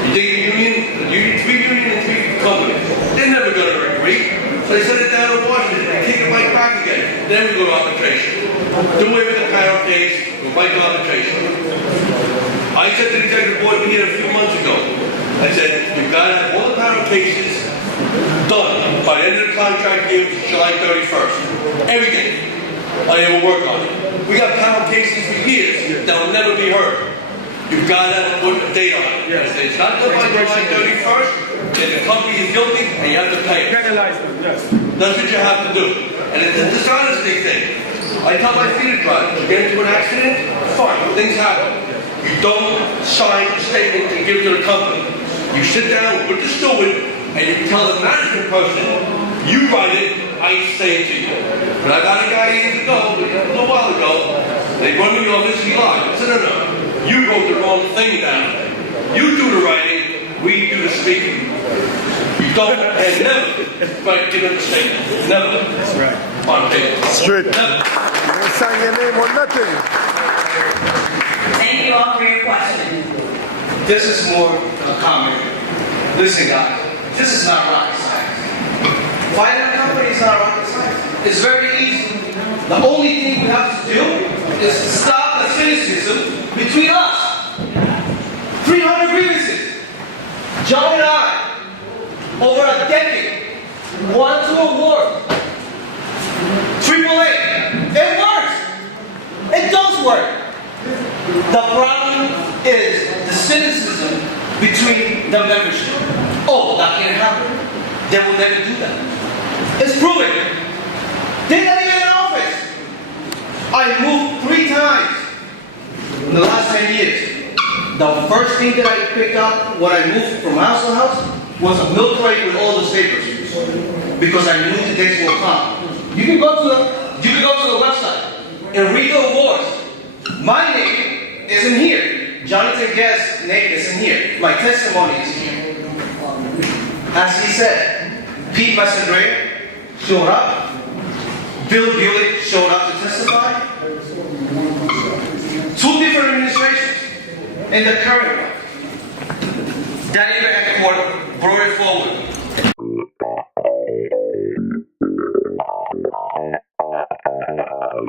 You think a union, 3 union and 3 companies. They're never going to agree. So they send it down to Washington and kick it right back again. Then we go to arbitration. Do away with the panel case, we'll fight to arbitration. I said to the executive board meeting a few months ago, I said, you've got to have all the panel cases done by the end of the contract year, July 31st. Everything. I will work on it. We got panel cases for years that will never be heard. You've got to put a date on it. If it's not done by July 31st, then the company is guilty and you have to pay it. That's what you have to do. And it's a dishonesty thing. I tell my feeder drivers, you get into an accident, fine, things happen. You don't sign a statement to give to the company. You sit down with the steward and you tell the management person, you write it, I say it to you. But I got a guy years ago, a little while ago, they run me the office, he lied. I said, no. You wrote the wrong thing down. You do the writing, we do the speaking. You don't and never give it a statement. Never. That's right. On paper. Straight. Never. You don't sign your name on nothing. Thank you all for your question. This is more a comment. Listen, guys, this is not rocket science. Fighting a company is not rocket science. It's very easy. The only thing we have to do is stop the cynicism between us. 300 grievances. John and I, over a decade, won 2 awards. AAA. It works. It does work. The problem is the cynicism between the membership. Oh, that can't happen. They will never do that. It's proven. They're not even in office. I moved 3 times in the last 10 years. The first thing that I picked up when I moved from house to house was a milk crate with all the papers. Because I knew the days will come. You can go to the website and read the awards. My name isn't here. Jonathan Guest's name isn't here. My testimony is here. As he said, Pete Massandrea showed up. Bill Bulick showed up to testify. 2 different administrations. And the current one. That even at court brought it forward.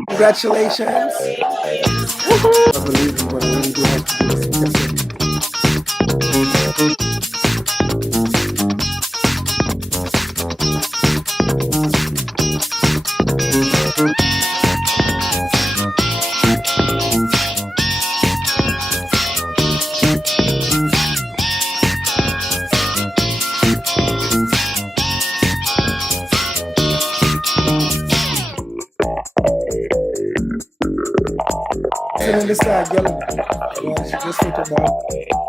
Congratulations. I believe in what I really do have to do. Sit on this side, Gilbert. Just think about it.